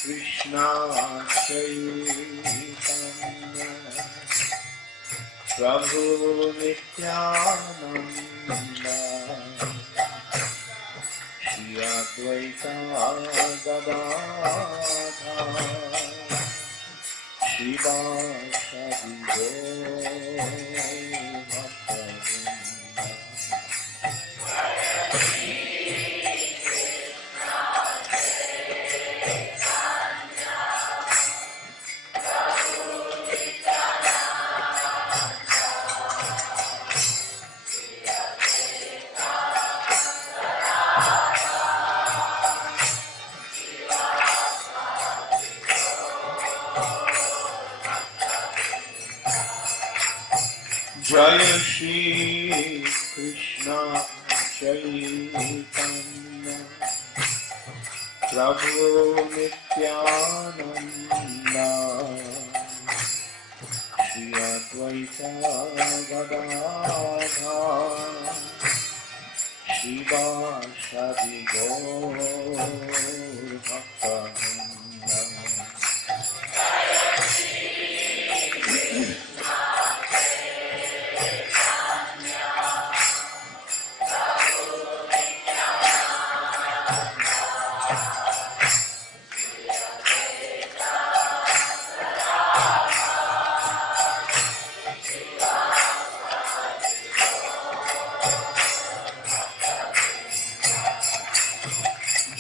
Krishna Chaitanya Prabhu Nityananda Shri Advaita Gadadhar Shivasadi Bhakta. Jaya Shri Krishna Chaitanya Prabhu Nityananda Shri Advaita Gadadhar Shivasadi Gaur Bhakta.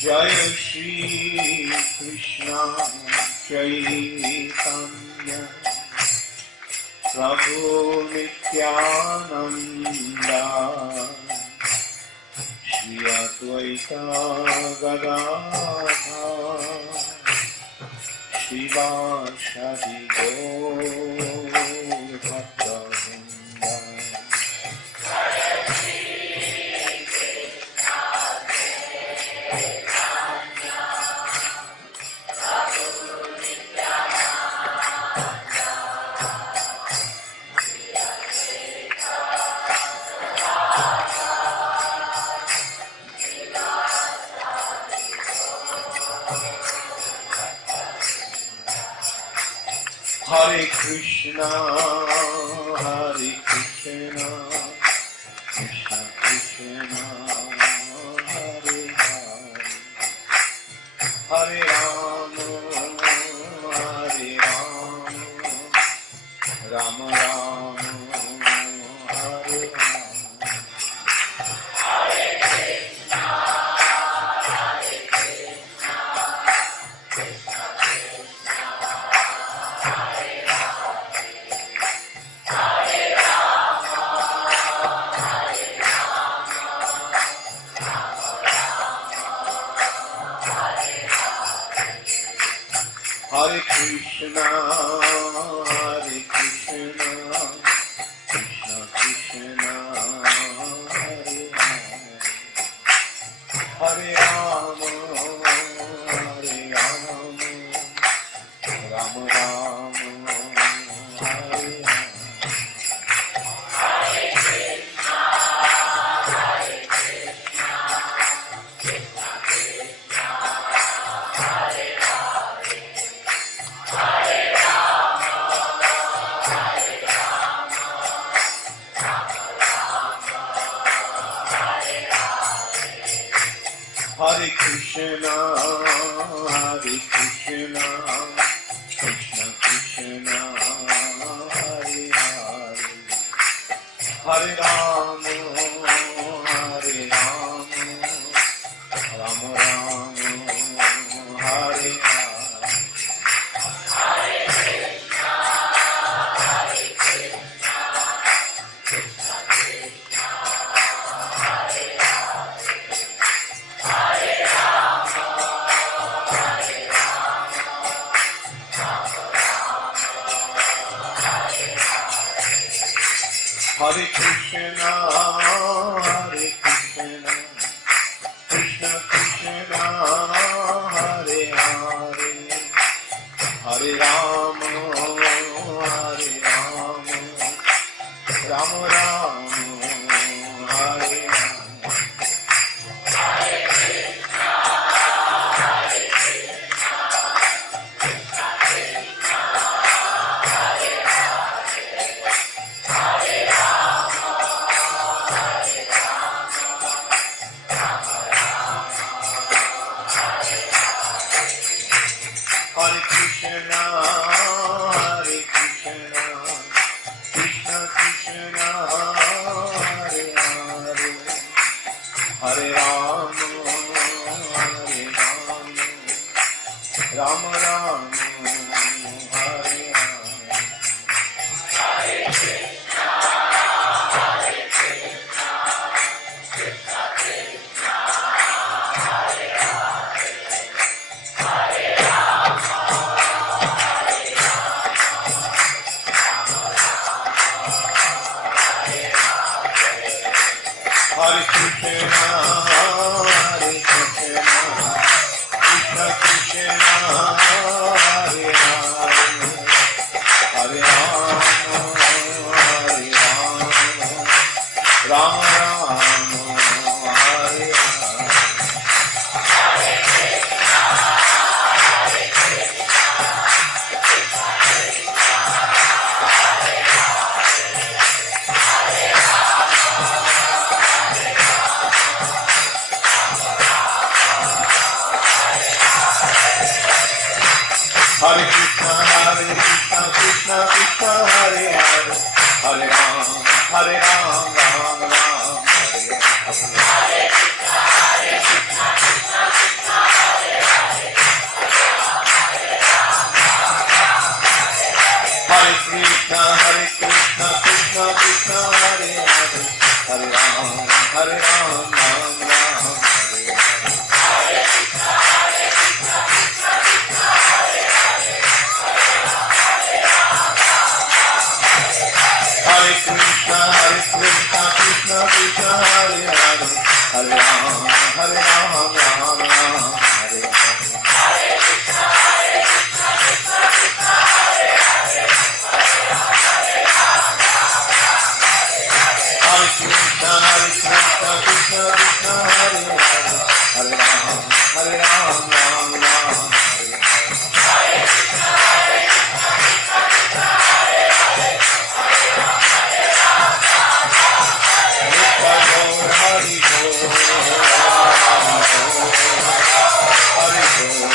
Jaya Shri Krishna Chaitanya Prabhu Nityananda Shri Advaita Gadadhara Shivashadi Gaur Bhakta-vrinda. Hare Krishna, Hare Krishna, Krishna Krishna, Hare Hare, Hare Rama, Hare Rama, Rama Rama, Hare Hare. Hare Krishna, Hare Krishna, Krishna Krishna, Hare Hare, Hare Rama, Hare Rama, Rama Rama, Hare Hare. Hare Krishna, Hare Krishna, Krishna Krishna, Hare Hare, Hare Rama, Hare Rama, Rama Rama, Hare Hare. Hare Krishna, Hare Krishna, Krishna Krishna, Hare Hare, Hare Rama, Hare Rama, Rama Rama, Hare Hare. Hare Krishna, Hare Krishna, Krishna Krishna, Hare Hare, Hare Rama, Hare Rama, Rama Rama, Hare Hare. Hare Krishna, Hare Krishna, Krishna Krishna, Hare Hare, Hare Rama, Hare Rama, Rama Rama, Hare Hare. Hare Krishna, Krishna Krishna, Hare Hare, Hare Rama, Rama Rama, Hare Hare. Krishna, Krishna Krishna, Hare Hare, Hare Ram, Ram Ram, Hare Hare. Hare Krishna, Krishna Krishna, Hare Hare, Hare Ram, Hare Krishna, Krishna Krishna, Hare Hare, Hare Ram, Ram Ram, Hare Hare. Hare Krishna, Krishna Krishna, Hare Hare, Hare Ram, Hare Krishna, Krishna Krishna, Hare Hare, Hare Ram, Ram Ram, Hare Hare. Hare Krishna, Krishna Krishna, Hare Hare, Hare Ram, Hari Bol, Hari Bol,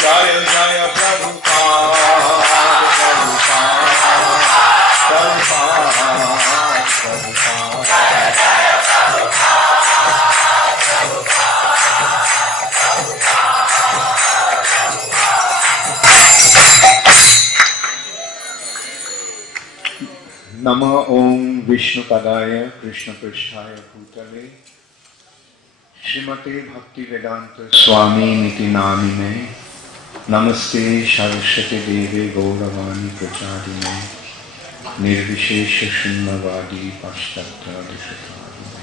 Jaya Jaya Prabhupada, Prabhupada, Prabhupada. Nama Om Vishnu Padaya Krishna Pristhaya Bhutale Srimate Bhakti Vedanta Swami Niti Namine Namaste Saraswati Deve Gauravani Prachadine Nirvishesha Shunnavadi Paschatya Dishakadine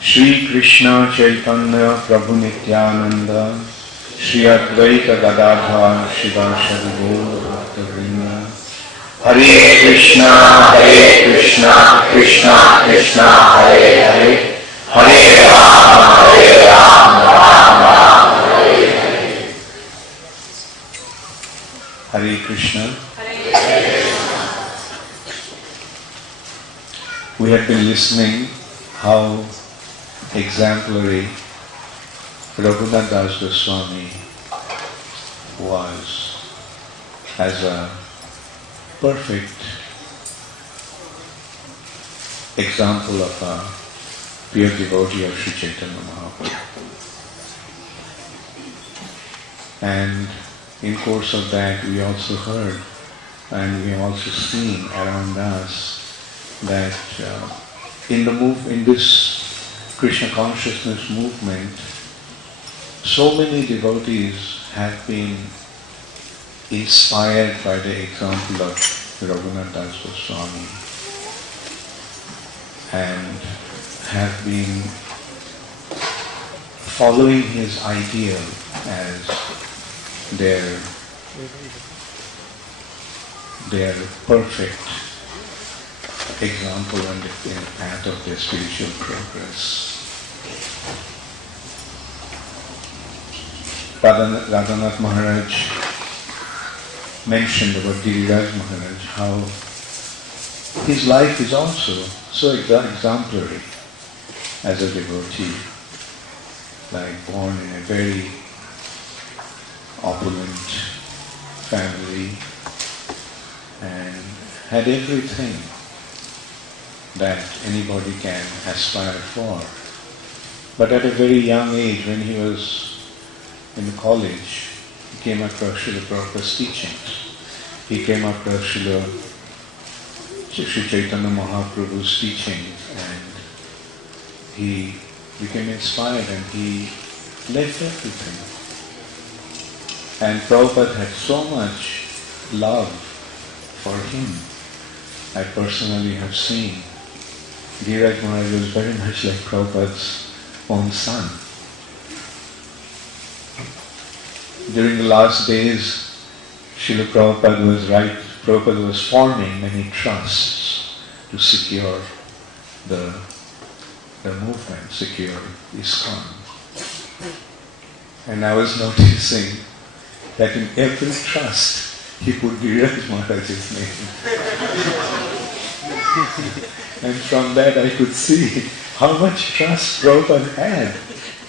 Shri Krishna Chaitanya Prabhu Nityananda Shri Advaita Gadadhar Shivasari Gaur Bhaktavrinda Hare Krishna, Krishna Krishna, Hare Hare, Hare Ram, Ram Ram, Hare Hare. Hare Krishna. We have been listening how exemplary Radhanath Swami was as a perfect example of a pure devotee of Sri Chaitanya Mahaprabhu. And in course of that we also heard and we have also seen around us that in this Krishna consciousness movement so many devotees have been inspired by the example of Radhanath Swami and have been following his ideal as their perfect example and in the path of their spiritual progress. Radhanath Maharaj mentioned about Giriraj Maharaj, how his life is also so exemplary as a devotee, like born in a very opulent family and had everything that anybody can aspire for. But at a very young age, when he was in college, he came across Srila Prabhupada's teachings. He came across Sri Chaitanya Mahaprabhu's teachings and he became inspired and he left everything. And Prabhupada had so much love for him. I personally have seen Giriraj Maharaj was very much like Prabhupada's own son. During the last days, Srila Prabhupada was forming many trusts to secure the movement, secure ISKCON. And I was noticing that in every trust, he put Giriraj Maharaj's name. And from that I could see how much trust Prabhupada had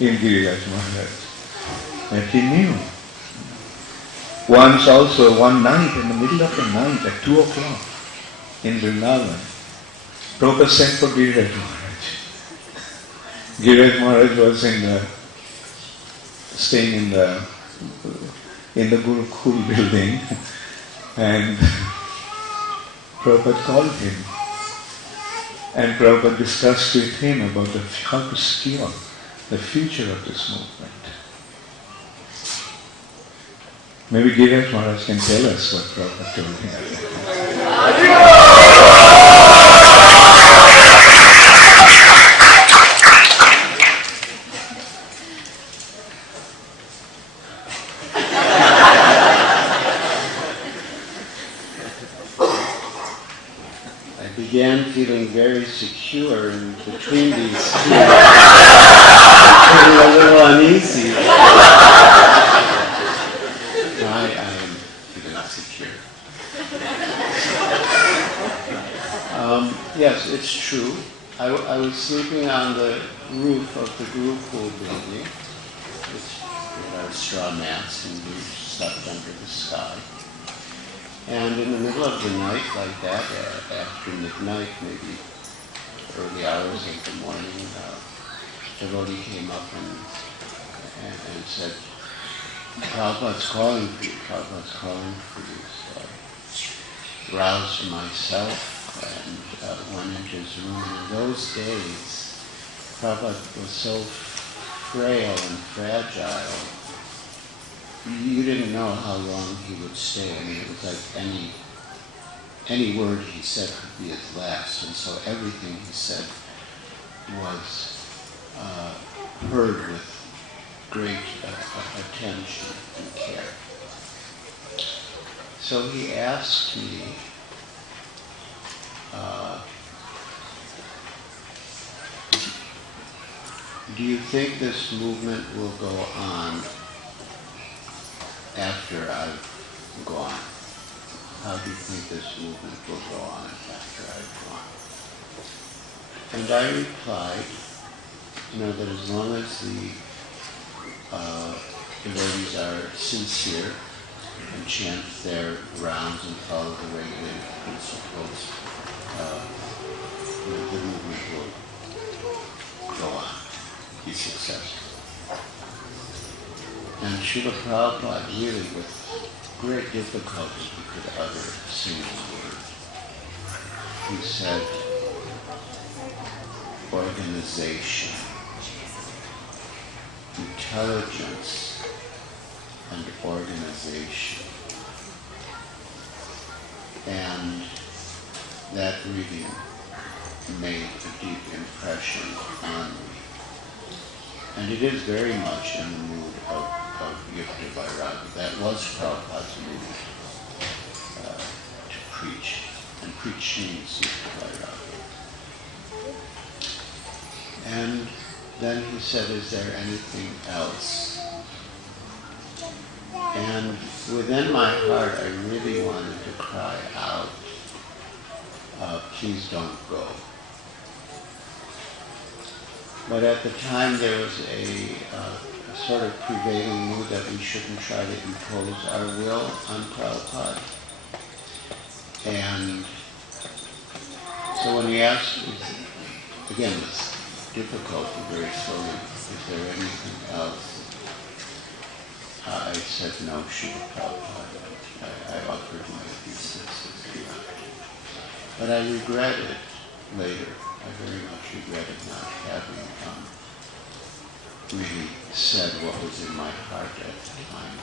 in Giriraj Maharaj. That he knew. Once also, one night, in the middle of the night, at 2 o'clock, in Vrindavan, Prabhupada sent for Giriraj Maharaj. Giriraj Maharaj was staying in the Gurukul building, and Prabhupada called him, and Prabhupada discussed with him about how to secure the future of this movement. Maybe Giriraj Maharaj can tell us what Prabhupada told him. I began feeling very secure in between these two. Feeling a little uneasy. I am feeling secure. Yes, it's true. I was sleeping on the roof of the Gurukul building, with our straw mats, and we slept under the sky. And in the middle of the night, like that, after midnight, maybe early hours of the morning, a devotee came up and said, Prabhupada's calling for you, Prabhupada's calling for you. So I roused myself and went into his room. And in those days, Prabhupada was so frail and fragile. You didn't know how long he would stay. I mean, it was like any word he said could be his last. And so everything he said was heard with great attention and care. So he asked me, do you think this movement will go on after I've gone? How do you think this movement will go on after I've gone? And I replied, that as long as the devotees are sincere and chant their rounds and follow the regulated principles, the movement will go on, be successful. And Srila Prabhupada really, with great difficulty, he could utter a single word. He said, organization, intelligence, and organization. And that really made a deep impression on me. And it is very much in the mood of Yukta by Radha. That was Prabhupada's mood to preach. And preach means Yukta by Radha. And then he said, is there anything else? And within my heart, I really wanted to cry out, please don't go. But at the time there was a sort of prevailing mood that we shouldn't try to impose our will on Prabhupada. And so when he asked, again, it's difficult and very slowly, is there anything else? I said no, Srila Prabhupada. I offered my obeisances. But I regretted later. I very much regretted not having really said what was in my heart at the time.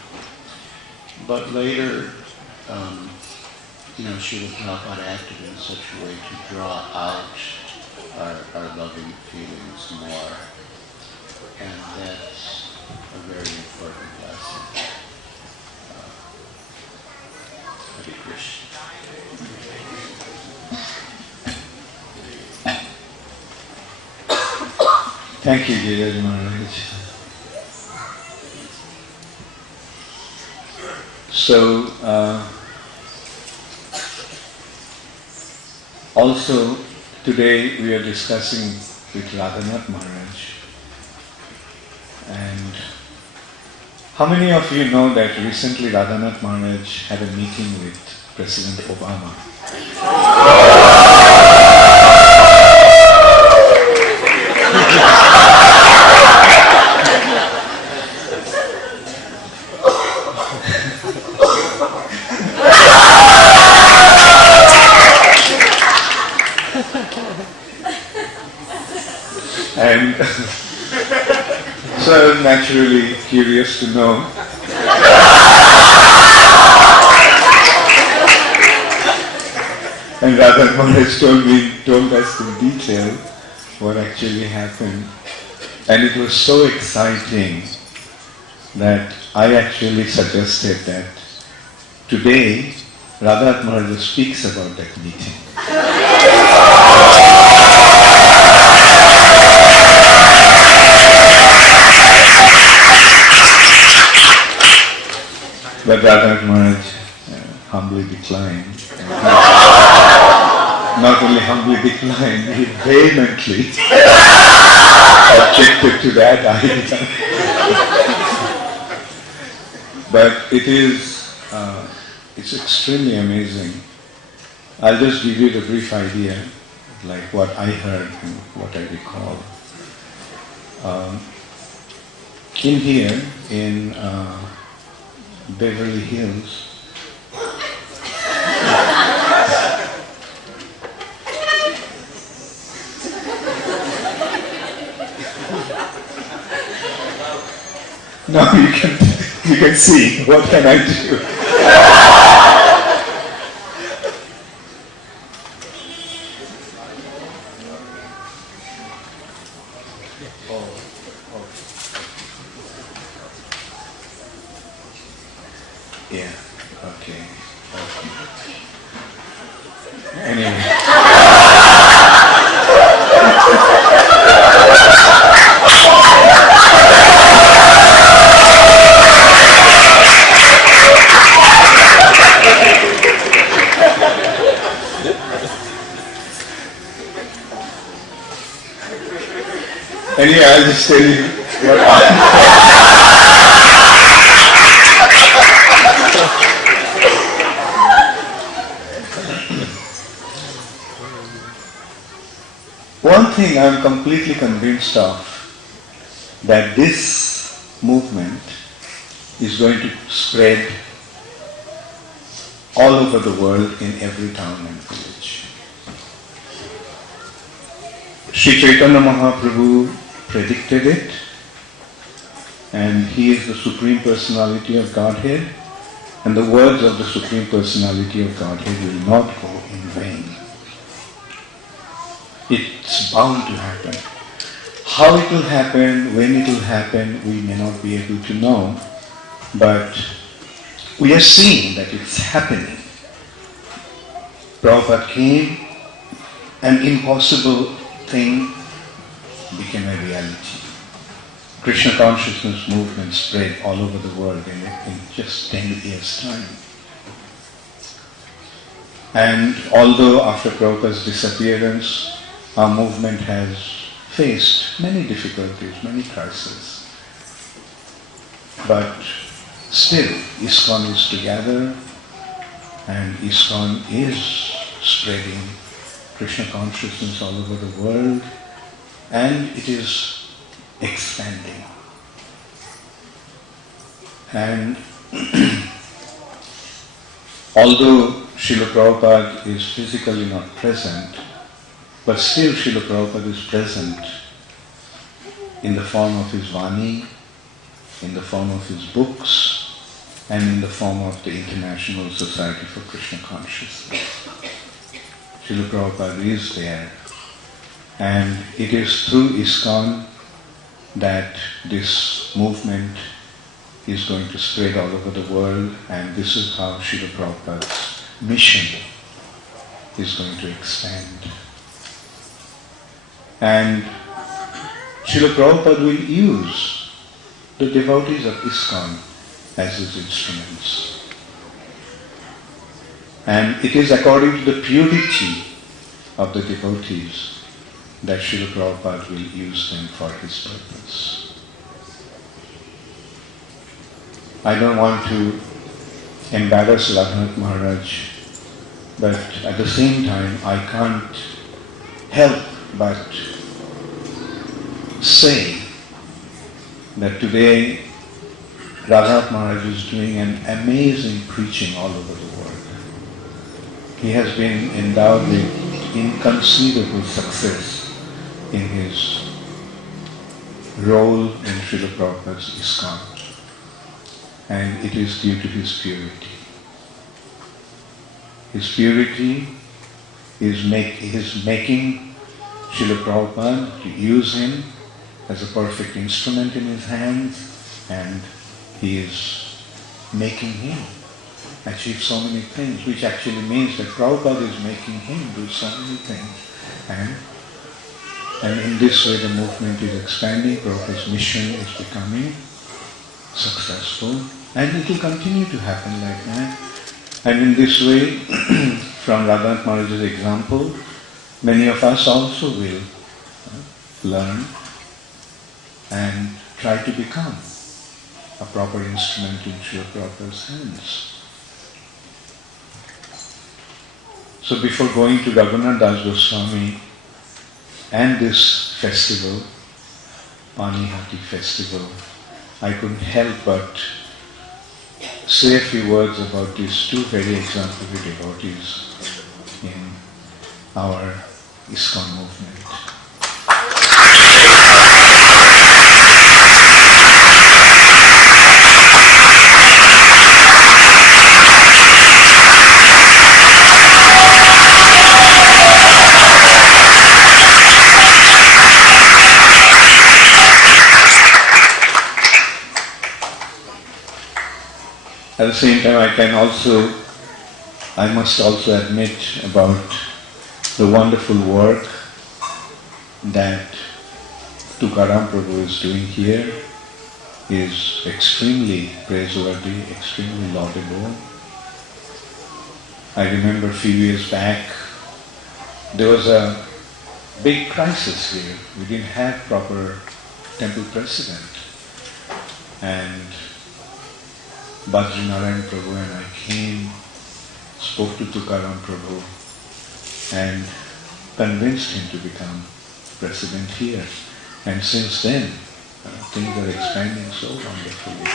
But later, Srila Prabhupada acted in such a way to draw out our loving feelings more. And that's a very important lesson. Hare Krishna. Thank you, Giriraj Maharaj. So, also today we are discussing with Radhanath Maharaj. And how many of you know that recently Radhanath Maharaj had a meeting with President Obama? So I was naturally curious to know. And Radha Maharaj told us in detail what actually happened. And it was so exciting that I actually suggested that today Radhanath Maharaj speaks about that meeting. But Radhanath Maharaj humbly declined. Not only humbly declined, he vehemently objected to that idea. But it's extremely amazing. I'll just give you the brief idea, like what I heard and what I recall. In here, in Beverly Hills, now you can see, what can I do? Yeah, okay. Anyway. Anyway, I'll just tell you what One thing I'm completely convinced of, that this movement is going to spread all over the world in every town and village. Sri Chaitanya Mahaprabhu predicted it, and he is the Supreme Personality of Godhead, and the words of the Supreme Personality of Godhead will not go in vain. It's bound to happen. How it will happen, when it will happen, we may not be able to know, but we are seeing that it's happening. Prabhupada came, an impossible thing became a reality. Krishna consciousness movement spread all over the world in just 10 years' time. And although after Prabhupada's disappearance, our movement has faced many difficulties, many crises, but still ISKCON is together, and ISKCON is spreading Krishna consciousness all over the world, and it is expanding. And although Srila Prabhupada is physically not present, but still Srila Prabhupada is present in the form of his Vani, in the form of his books, and in the form of the International Society for Krishna Consciousness. Srila Prabhupada is there, and it is through ISKCON that this movement is going to spread all over the world, and this is how Srila Prabhupada's mission is going to expand. And Srila Prabhupada will use the devotees of ISKCON as his instruments. And it is according to the purity of the devotees that Srila Prabhupada will use them for his purpose. I don't want to embarrass Radhanath Maharaj, but at the same time I can't help but say that today Radhanath Maharaj is doing an amazing preaching all over the world. He has been endowed with inconceivable success in his role in Srila Prabhupada's ISKCON, and it is due to his purity. His purity is making Srila Prabhupada to use him as a perfect instrument in his hands, and he is making him achieve so many things, which actually means that Prabhupada is making him do so many things. And in this way the movement is expanding, Prabhupada's mission is becoming successful, and it will continue to happen like that. And in this way, from Radhanath Maharaj's example, many of us also will learn and try to become a proper instrument in Srila Prabhupada's hands. So before going to Radhanath Swami and this festival, Panihati festival, I couldn't help but say a few words about these two very exemplary devotees in our ISKCON movement. At the same time, I must also admit about the wonderful work that Tukaram Prabhu is doing here is extremely praiseworthy, extremely laudable. I remember a few years back, there was a big crisis here. We didn't have proper temple president, and Badrinarayan Prabhu and I came, spoke to Tukaram Prabhu and convinced him to become president here. And since then, things are expanding so wonderfully.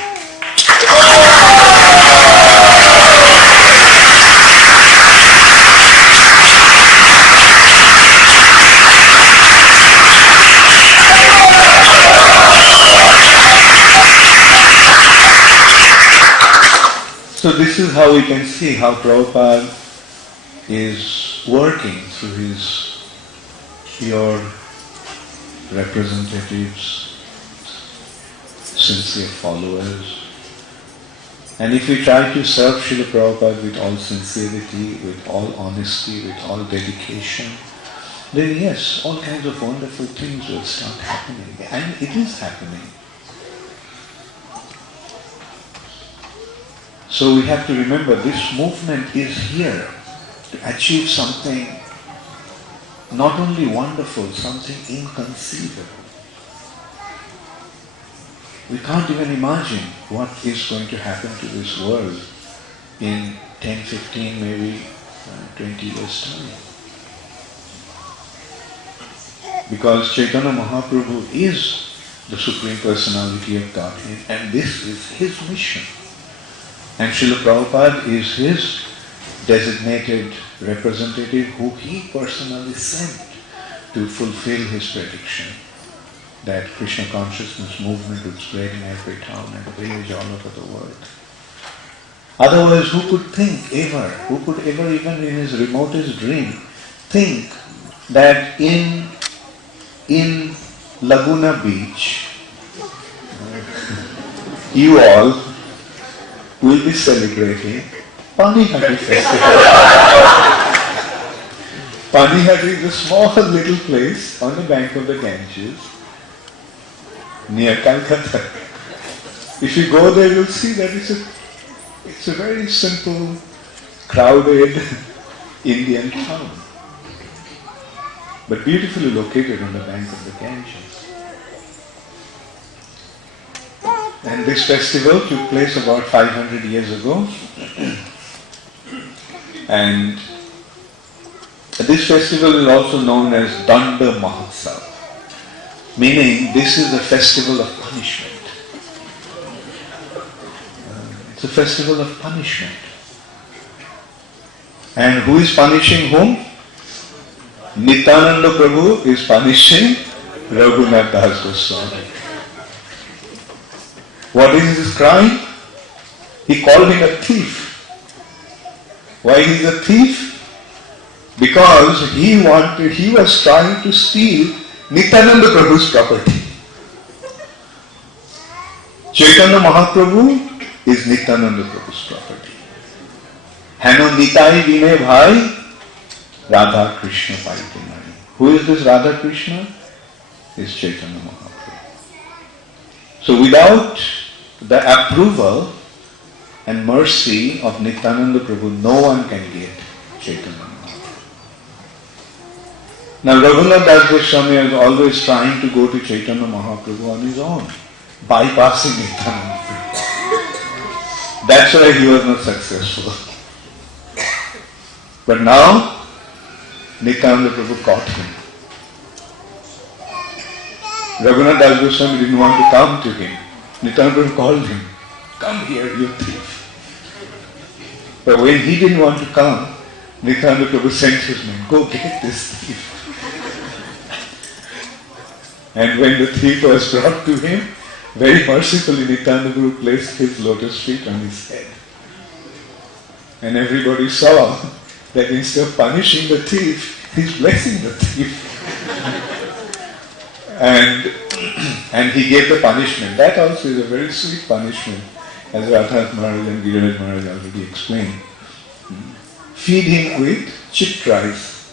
So this is how we can see how Prabhupada is working through his pure representatives, sincere followers. And if we try to serve Srila Prabhupada with all sincerity, with all honesty, with all dedication, then yes, all kinds of wonderful things will start happening. And it is happening. So we have to remember this movement is here to achieve something not only wonderful, something inconceivable. We can't even imagine what is going to happen to this world in 10, 15, maybe 20 years' time. Because Chaitanya Mahaprabhu is the Supreme Personality of Godhead, and this is his mission. And Srila Prabhupada is his designated representative who he personally sent to fulfill his prediction that Krishna consciousness movement would spread in every town and village all over the world. Otherwise, who could ever even in his remotest dream, think that in Laguna Beach, you all will be celebrating Panihati festival. Panihati is a small little place on the bank of the Ganges near Calcutta. If you go there, you'll see that it's a very simple, crowded Indian town, but beautifully located on the bank of the Ganges. And this festival took place about 500 years ago. And this festival is also known as Danda Mahotsav, meaning this is a festival of punishment. It's a festival of punishment. And who is punishing whom? Nityananda Prabhu is punishing Radhanath Swami. What is his crime? He called him a thief. Why he is a thief? Because he was trying to steal Nityananda Prabhu's property. Chaitanya Mahaprabhu is Nityananda Prabhu's property. Hano Nitai Vine Bhai, Radha Krishna Paite Nari. Who is this Radha Krishna? Is Chaitanya Mahaprabhu. So without the approval and mercy of Nityananda Prabhu, no one can get Chaitanya Mahaprabhu. Now Radhanath Das Goswami is always trying to go to Chaitanya Mahaprabhu on his own, bypassing Nityananda Prabhu. That's why he was not successful. But now, Nityananda Prabhu caught him. Radhanath Das Goswami didn't want to come to him. Nityananda Prabhu called him, "Come here, you thief." But when he didn't want to come, Nityananda Prabhu sent his man, "Go get this thief." And when the thief was brought to him, very mercifully Nityananda Prabhu placed his lotus feet on his head. And everybody saw that instead of punishing the thief, he's blessing the thief. and he gave the punishment. That also is a very sweet punishment, as Radhanath Maharaj and Giriraj Maharaj already explained. Feed him with chipped rice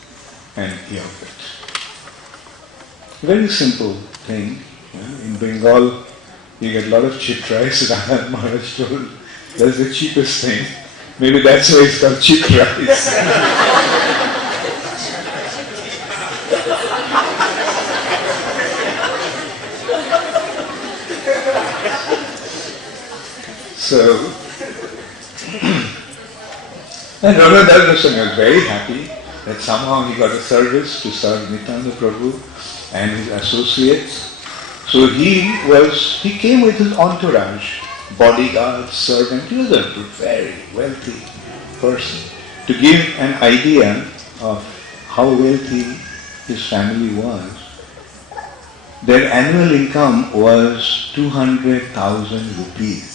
and yogurt. Very simple thing. In Bengal, you get a lot of chipped rice. Radhanath Maharaj told that's the cheapest thing. Maybe that's why it's called chipped rice. So, and Radhanath Das Goswami was very happy that somehow he got a service to serve Nityananda Prabhu and his associates. So he came with his entourage, bodyguard, servant. He was a very wealthy person. To give an idea of how wealthy his family was, their annual income was 200,000 rupees,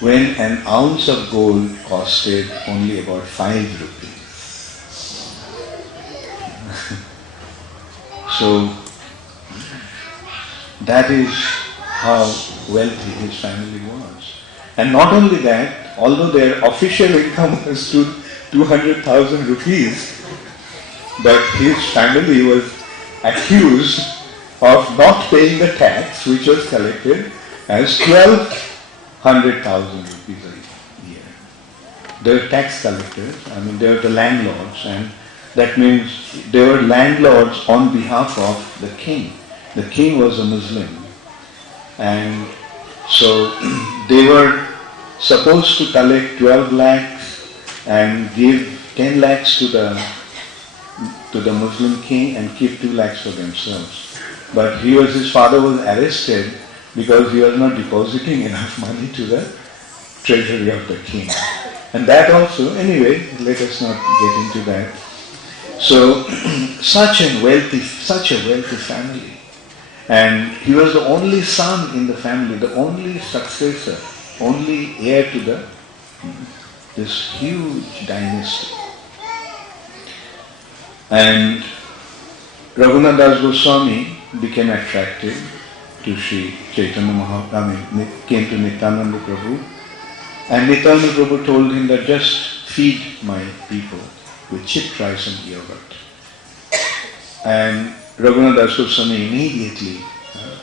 when an ounce of gold costed only about 5 rupees. So that is how wealthy his family was. And not only that, although their official income was 200,000 rupees, but his family was accused of not paying the tax which was collected as 1,200,000 rupees a year. They were tax collectors, they were the landlords, and that means they were landlords on behalf of the king. The king was a Muslim, and so they were supposed to collect 12 lakhs and give 10 lakhs to the Muslim king and keep 2 lakhs for themselves. But his father was arrested because he was not depositing enough money to the treasury of the king. And that also, anyway, let us not get into that. So, such a wealthy family. And he was the only son in the family, the only successor, only heir to this huge dynasty. And Radhanath Das Goswami became attracted to Sri Chaitanya Mahaprabhu, came to Nityananda Prabhu, and Nityananda Prabhu told him that just feed my people with chipped rice and yogurt. And Radhanath Das Goswami immediately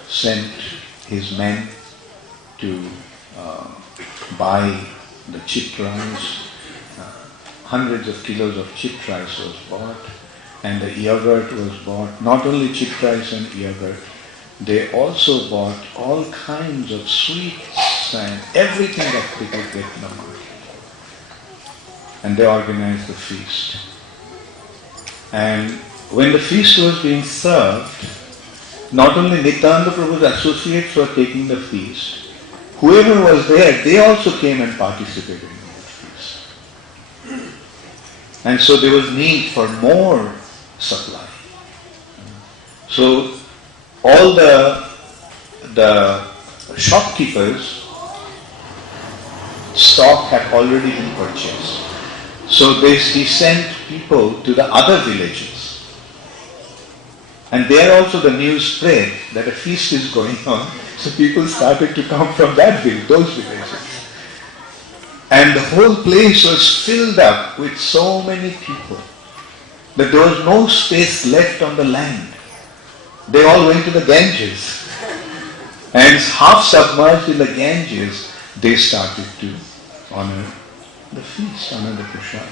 sent his men to buy the chipped rice. Hundreds of kilos of chipped rice was bought, and the yogurt was bought. Not only chipped rice and yogurt, they also bought all kinds of sweets and everything that they could get in the market. And they organized the feast. And when the feast was being served, not only Nityananda Prabhu's associates were taking the feast, whoever was there, they also came and participated in the feast. And so there was need for more supply. So all the shopkeepers' stock had already been purchased. So he sent people to the other villages. And there also the news spread that a feast is going on. So people started to come from that village, those villages. And the whole place was filled up with so many people that there was no space left on the land. They all went to the Ganges. And half submerged in the Ganges, they started to honor the feast, honor the prasad.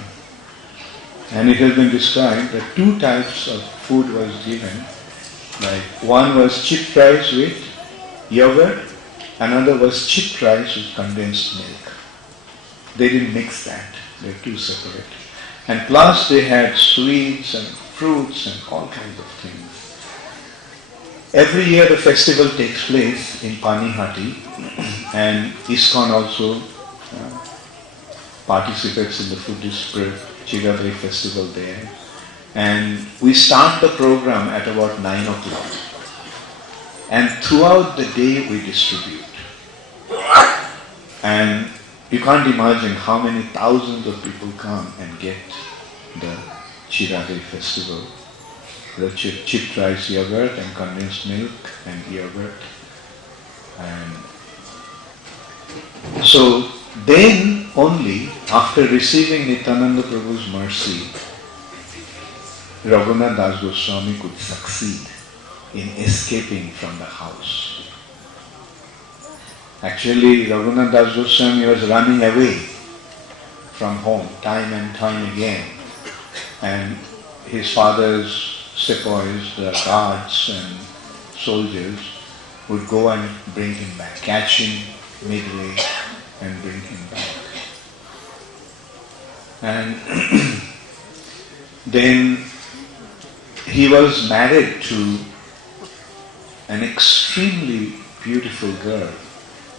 And it has been described that 2 types of food was given. Like one was chipped rice with yogurt, another was chipped rice with condensed milk. They didn't mix that, they're 2 separate. And plus they had sweets and fruits and all kinds of things. Every year the festival takes place in Panihati, and ISKCON also participates in the Buddhist Chiradai festival there. And we start the program at about 9 o'clock. And throughout the day we distribute. And you can't imagine how many thousands of people come and get the Chiradai festival. The chipped rice yogurt and condensed milk and yogurt. And so then only, after receiving Nityananda Prabhu's mercy, Radhanath Das Goswami could succeed in escaping from the house. Actually, Radhanath Das Goswami was running away from home time and time again. And his father's sepoys, the guards and soldiers, would go and bring him back, catch him midway and bring him back. And then he was married to an extremely beautiful girl.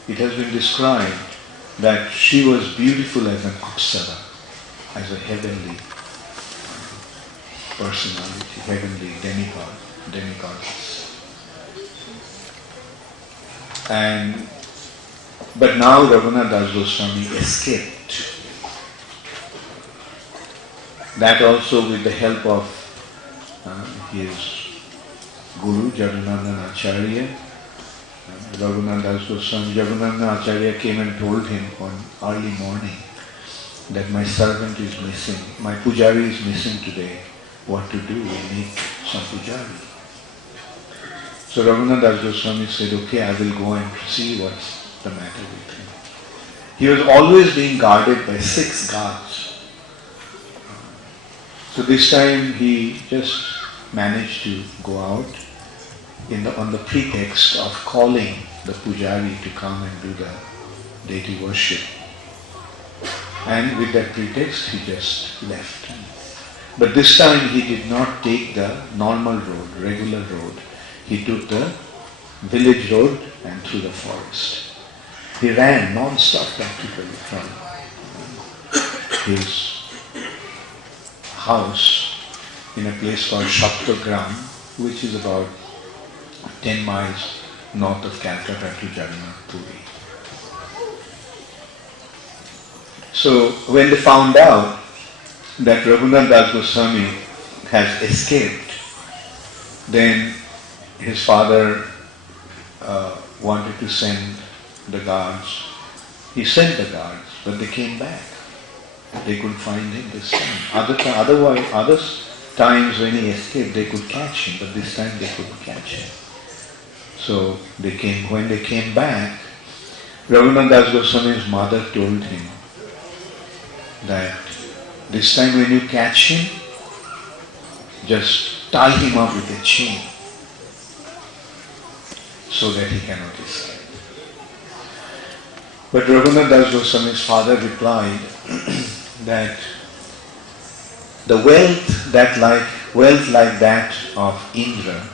It has been described that she was beautiful as an apsara, as a heavenly personality, heavenly demigoddess. But now Radhanath Das Goswami escaped. That also with the help of his Guru, Jagannath Acharya. Radhanath Das Goswami, Jagannath Acharya came and told him on early morning that my servant is missing, my pujari is missing today. What to do? We need some pujari. So Radhanath Das Goswami said, okay, I will go and see what's the matter with him. He was always being guarded by 6 guards. So this time he just managed to go out on the pretext of calling the pujari to come and do the deity worship. And with that pretext he just left. But this time he did not take the normal road, regular road. He took the village road and through the forest. He ran non-stop practically from his house in a place called Shaptagram, which is about 10 miles north of Calcutta to Jagannath Puri. So when they found out that Radhanath Das Goswami has escaped, then his father wanted to send the guards. He sent the guards, but they came back. They couldn't find him this time. Other times when he escaped, they could catch him, but this time they couldn't catch him. So when they came back, Radhanath Das Goswami's mother told him that this time when you catch him, just tie him up with a chain so that he cannot escape. But Radhanath Das Goswami's father replied that the wealth like that of Indra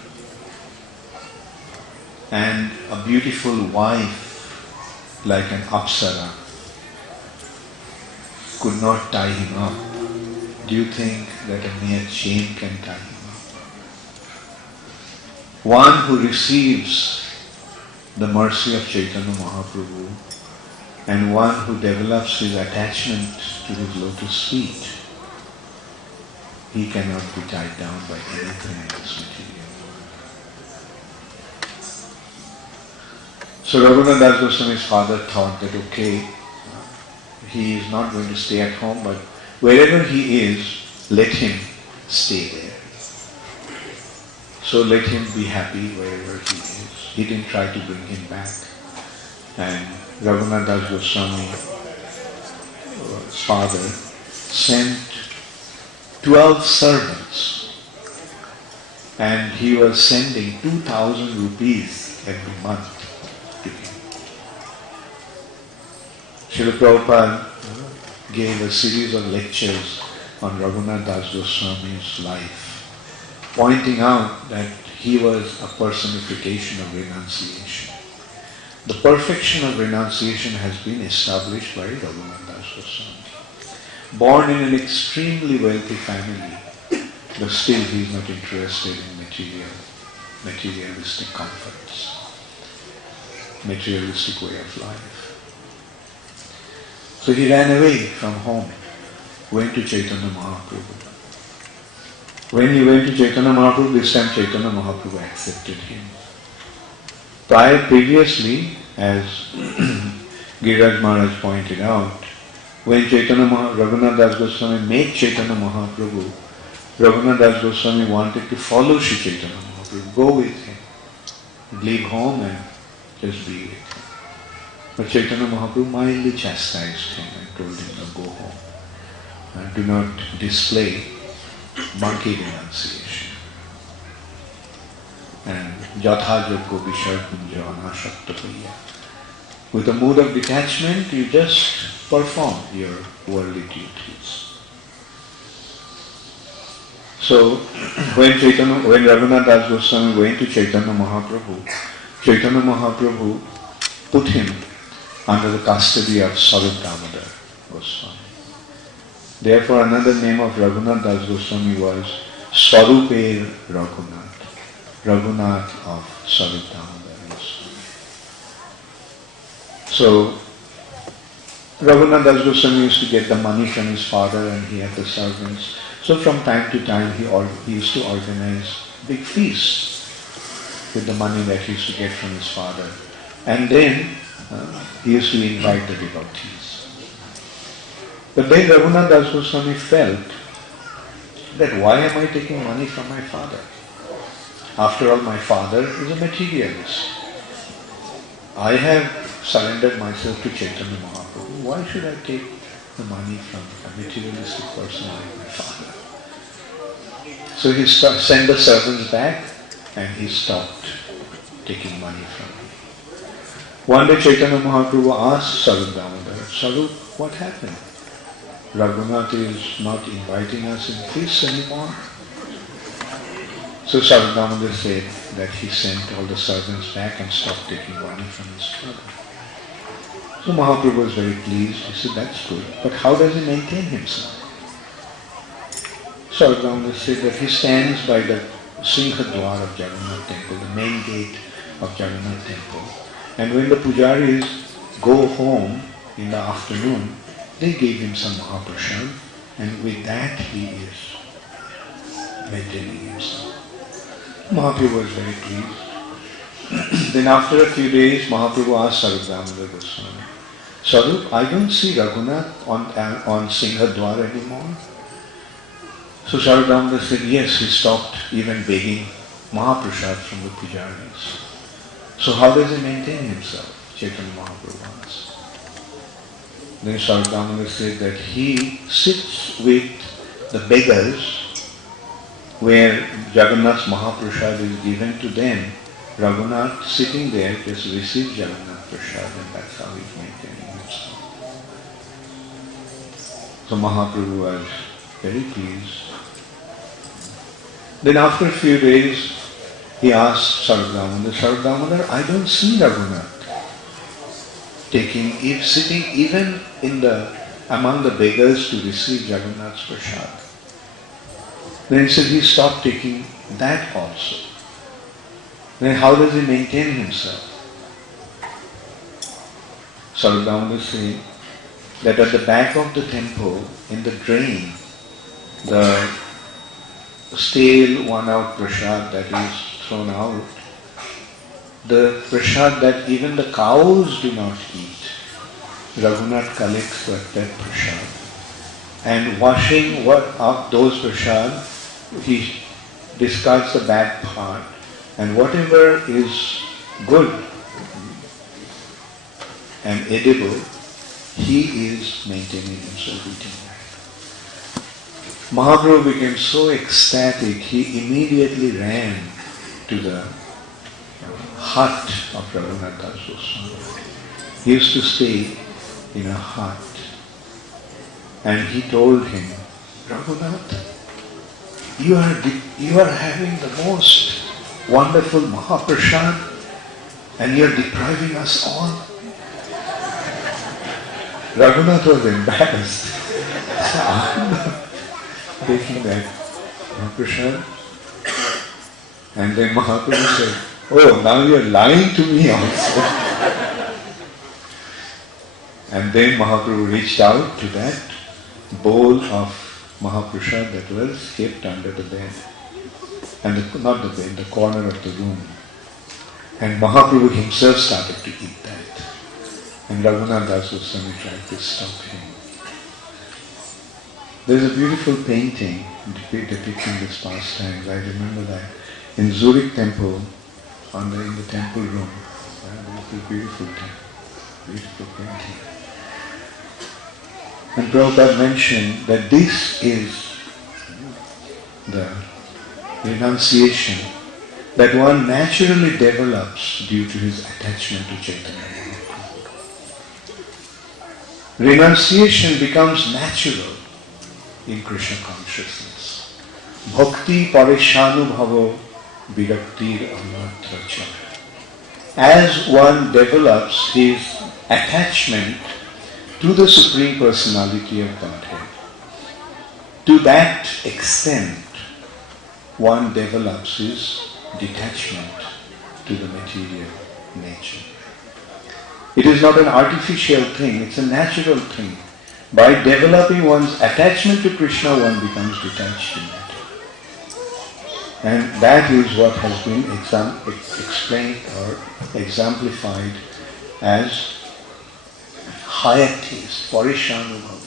and a beautiful wife like an apsara could not tie him up. Do you think that a mere chain can tie him up? One who receives the mercy of Chaitanya Mahaprabhu, and one who develops his attachment to his lotus feet, he cannot be tied down by anything in this material world. So Raghunath Das Goswami's father thought that okay, he is not going to stay at home, but wherever he is, let him stay there. So let him be happy wherever he is. He didn't try to bring him back. And Raghunath Das Goswami's father sent 12 servants, and he was sending 2,000 rupees every month to him. Srila Prabhupada gave a series of lectures on Raghunath Das Goswami's life, pointing out that he was a personification of renunciation. The perfection of renunciation has been established by Raghunath Das Goswami. Born in an extremely wealthy family, but still he is not interested in materialistic comforts, materialistic way of life. So he ran away from home, went to Chaitanya Mahaprabhu. When he went to Chaitanya Mahaprabhu, this time Chaitanya Mahaprabhu accepted him. Previously, as Giriraj Maharaj pointed out, when Raghunath Das Goswami met Chaitanya Mahaprabhu, Raghunath Das Goswami wanted to follow Sri Chaitanya Mahaprabhu, go with him, leave home and just be with him. But Chaitanya Mahaprabhu mildly chastised him and told him to go home. And do not display monkey renunciation. And Jatha Joggo Visharkunja Anashakta Paya. With a mood of detachment, you just perform your worldly duties. So, when Raghunath Das Goswami went to Chaitanya Mahaprabhu put him under the custody of Swarup Damodar Goswami. Therefore, another name of Raghunath Das Goswami was Swaruper Raghunath, Raghunath of Swarup Damodar Goswami. So, Raghunath Das Goswami used to get the money from his father and he had the servants. So from time to time he used to organize big feasts with the money that he used to get from his father. And then he used to invite the devotees. But then Raghunath Das Goswami felt that why am I taking money from my father? After all, my father is a materialist. I have surrendered myself to Chaitanya Mahaprabhu. Why should I take the money from a materialistic person like my father? So he sent the servants back and he stopped taking money from him. One day Chaitanya Mahaprabhu asked Swarup Damodar, Swarup, what happened? Raghunath is not inviting us in feasts anymore. So Swarup Damodar said that he sent all the servants back and stopped taking money from his father. So Mahaprabhu was very pleased. He said, that's good. But how does he maintain himself? Swarup Damodar said that he stands by the Singha Dwar of Jagannath temple, the main gate of Jagannath temple. And when the pujaris go home in the afternoon, they give him some Mahaprasad, and with that he is maintaining himself. Mahaprabhu was very pleased. Then after a few days, Mahaprabhu asked Swarup Damodar Goswami, Swarup, I don't see Raghunath on Singha Dwar anymore. So Swarup Damodar said, yes, he stopped even begging Mahaprasad from the pujaris. So how does he maintain himself? Chaitanya Mahaprabhu asked. Then Swarup Damodar said that he sits with the beggars where Jagannath's Mahaprasad is given to them. Raghunath sitting there just receives Jagannath Prasad, and that's how he's maintaining himself. So Mahaprabhu was very pleased. Then after a few days, he asked Swarup Damodar, I don't see Raghunath sitting even among the beggars to receive Jagannath's Prasad. Then he said he stopped taking that also. Then how does he maintain himself? Sarvadhamana say that at the back of the temple, in the drain, the stale one-out prasad that is thrown out, the prasad that even the cows do not eat, Raghunath collects that prasad. And washing up those prasad, he discards the bad part, and whatever is good and edible, he is maintaining himself eating that. Mahaprabhu became so ecstatic, he immediately ran to the hut of Radhanath Swami. He used to stay in a hut, and he told him, Raghunath, you are having the most wonderful Mahaprasad and you are depriving us all. Raghunath was embarrassed. So I'm not taking that Mahaprasad. And then Mahaprabhu said, oh, now you are lying to me also. And then Mahaprabhu reached out to that bowl of Mahaprasad that was kept under the bed, and not the bed, the corner of the room. And Mahaprabhu himself started to eat that. And Radhanath Swami tried to stop him. There's a beautiful painting depicting this pastime. I remember that in Zurich temple, in the temple room, there's a beautiful painting. And Prabhupada mentioned that this is the renunciation that one naturally develops due to his attachment to Chaitanya Mahaprabhu. Renunciation becomes natural in Krishna consciousness. Bhakti parishanubhavo viraktir amatracha. As one develops his attachment to the Supreme Personality of Godhead, to that extent, one develops his detachment to the material nature. It is not an artificial thing, it's a natural thing. By developing one's attachment to Krishna, one becomes detached to matter. And that is what has been explained or exemplified as higher taste, parishanubhava.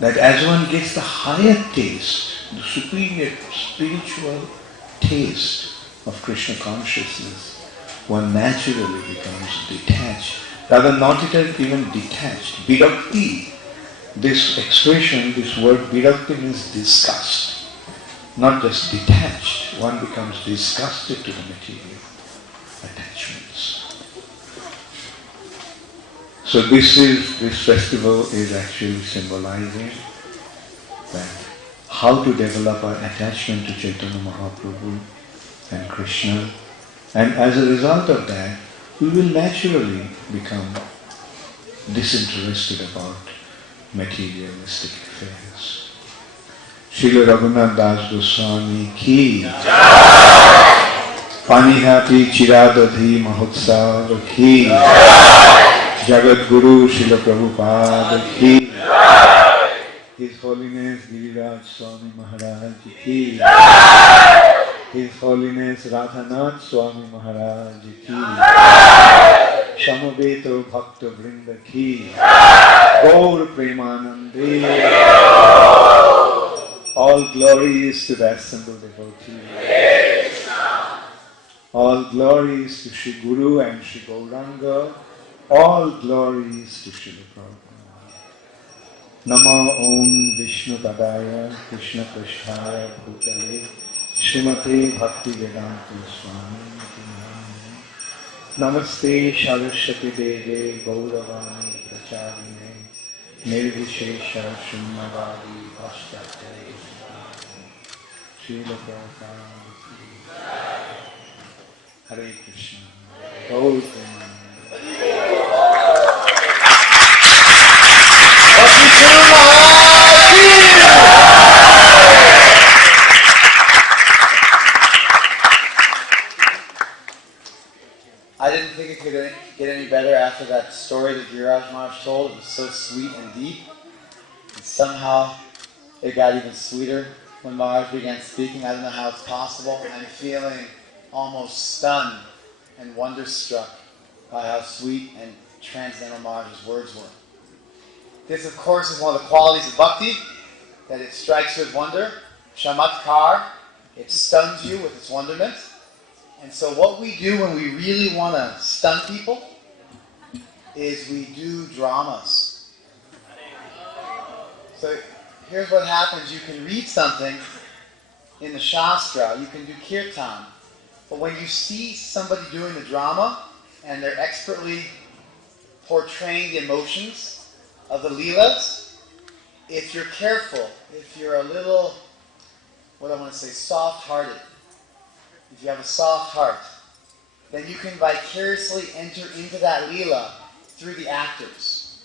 That as one gets the higher taste, the superior spiritual taste of Krishna consciousness, one naturally becomes detached. Rather, not even detached. Virakti, this expression, this word virakti means disgust. Not just detached, one becomes disgusted to the material attachments. So this festival is actually symbolizing that how to develop our attachment to Chaitanya Mahaprabhu and Krishna, and as a result of that, we will naturally become disinterested about materialistic affairs. Srila Raghunath Das Goswami ki Panihati Chiradadhi Mahotsav ki Jagat Guru Srila Prabhupada ki His Holiness Giriraj Swami Maharaj ki His Holiness Radhanath Swami Maharaj ki Shamaveto Bhakta Vrinda ki Gaur Premanande. All glory is to the assembled devotees. All glory is to Shri Guru and Shri Gauranga. All glory is to Srila Prabhupada. Nama Om Vishnu Padaya Krishna Prasthaya Bhutale Srimate Bhakti Vedanta Swami Namaste Saraswati Deve Gauravani Pracharine Nirvishesha Shunyavadi Paschatya Srila Prabhupada Hare Krishna Gaur I didn't think it could get any better after that story that Giriraj Maharaj told. It was so sweet and deep. And somehow it got even sweeter when Maharaj began speaking. I don't know how it's possible. I'm feeling almost stunned and wonderstruck by how sweet and transcendental Maharaj's words were. This, of course, is one of the qualities of Bhakti, that it strikes you with wonder. Chamatkar, it stuns you with its wonderment. And so what we do when we really want to stun people is we do dramas. So here's what happens. You can read something in the Shastra, you can do kirtan, but when you see somebody doing the drama and they're expertly portraying the emotions of the Leelas, if you're careful, if you're a little, what I want to say, soft-hearted, if you have a soft heart, then you can vicariously enter into that Leela through the actors.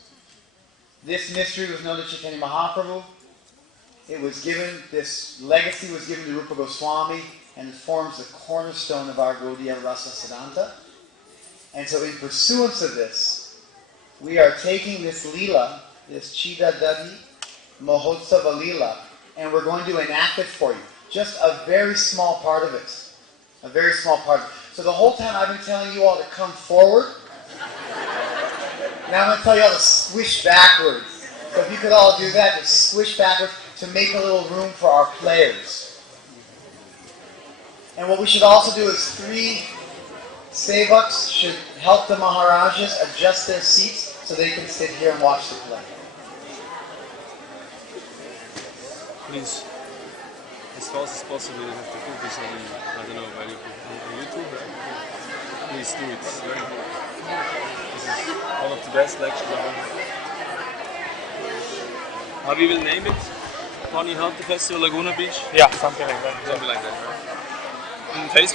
This mystery was known to Chaitanya Mahaprabhu. It was given, this legacy was given to Rupa Goswami, and it forms the cornerstone of our Gaudiya Rasa Siddhanta. And so in pursuance of this, we are taking this Leela, this Chida Dadi Mahotsava Leela, and we're going to enact it for you. Just a very small part of it. A very small part. So the whole time I've been telling you all to come forward. Now I'm going to tell you all to swish backwards. So if you could all do that, just swish backwards to make a little room for our players. And what we should also do is 3 sevaks should help the Maharajas adjust their seats so they can sit here and watch the play. Please, as fast as possible, you have to put this on, I don't know, where you put it on YouTube, right? Please do it, it's very important. This is one of the best lectures ever. How we will name it? Panihati Festival, Laguna Beach? Yeah, something like that. Something like that, right? On Facebook?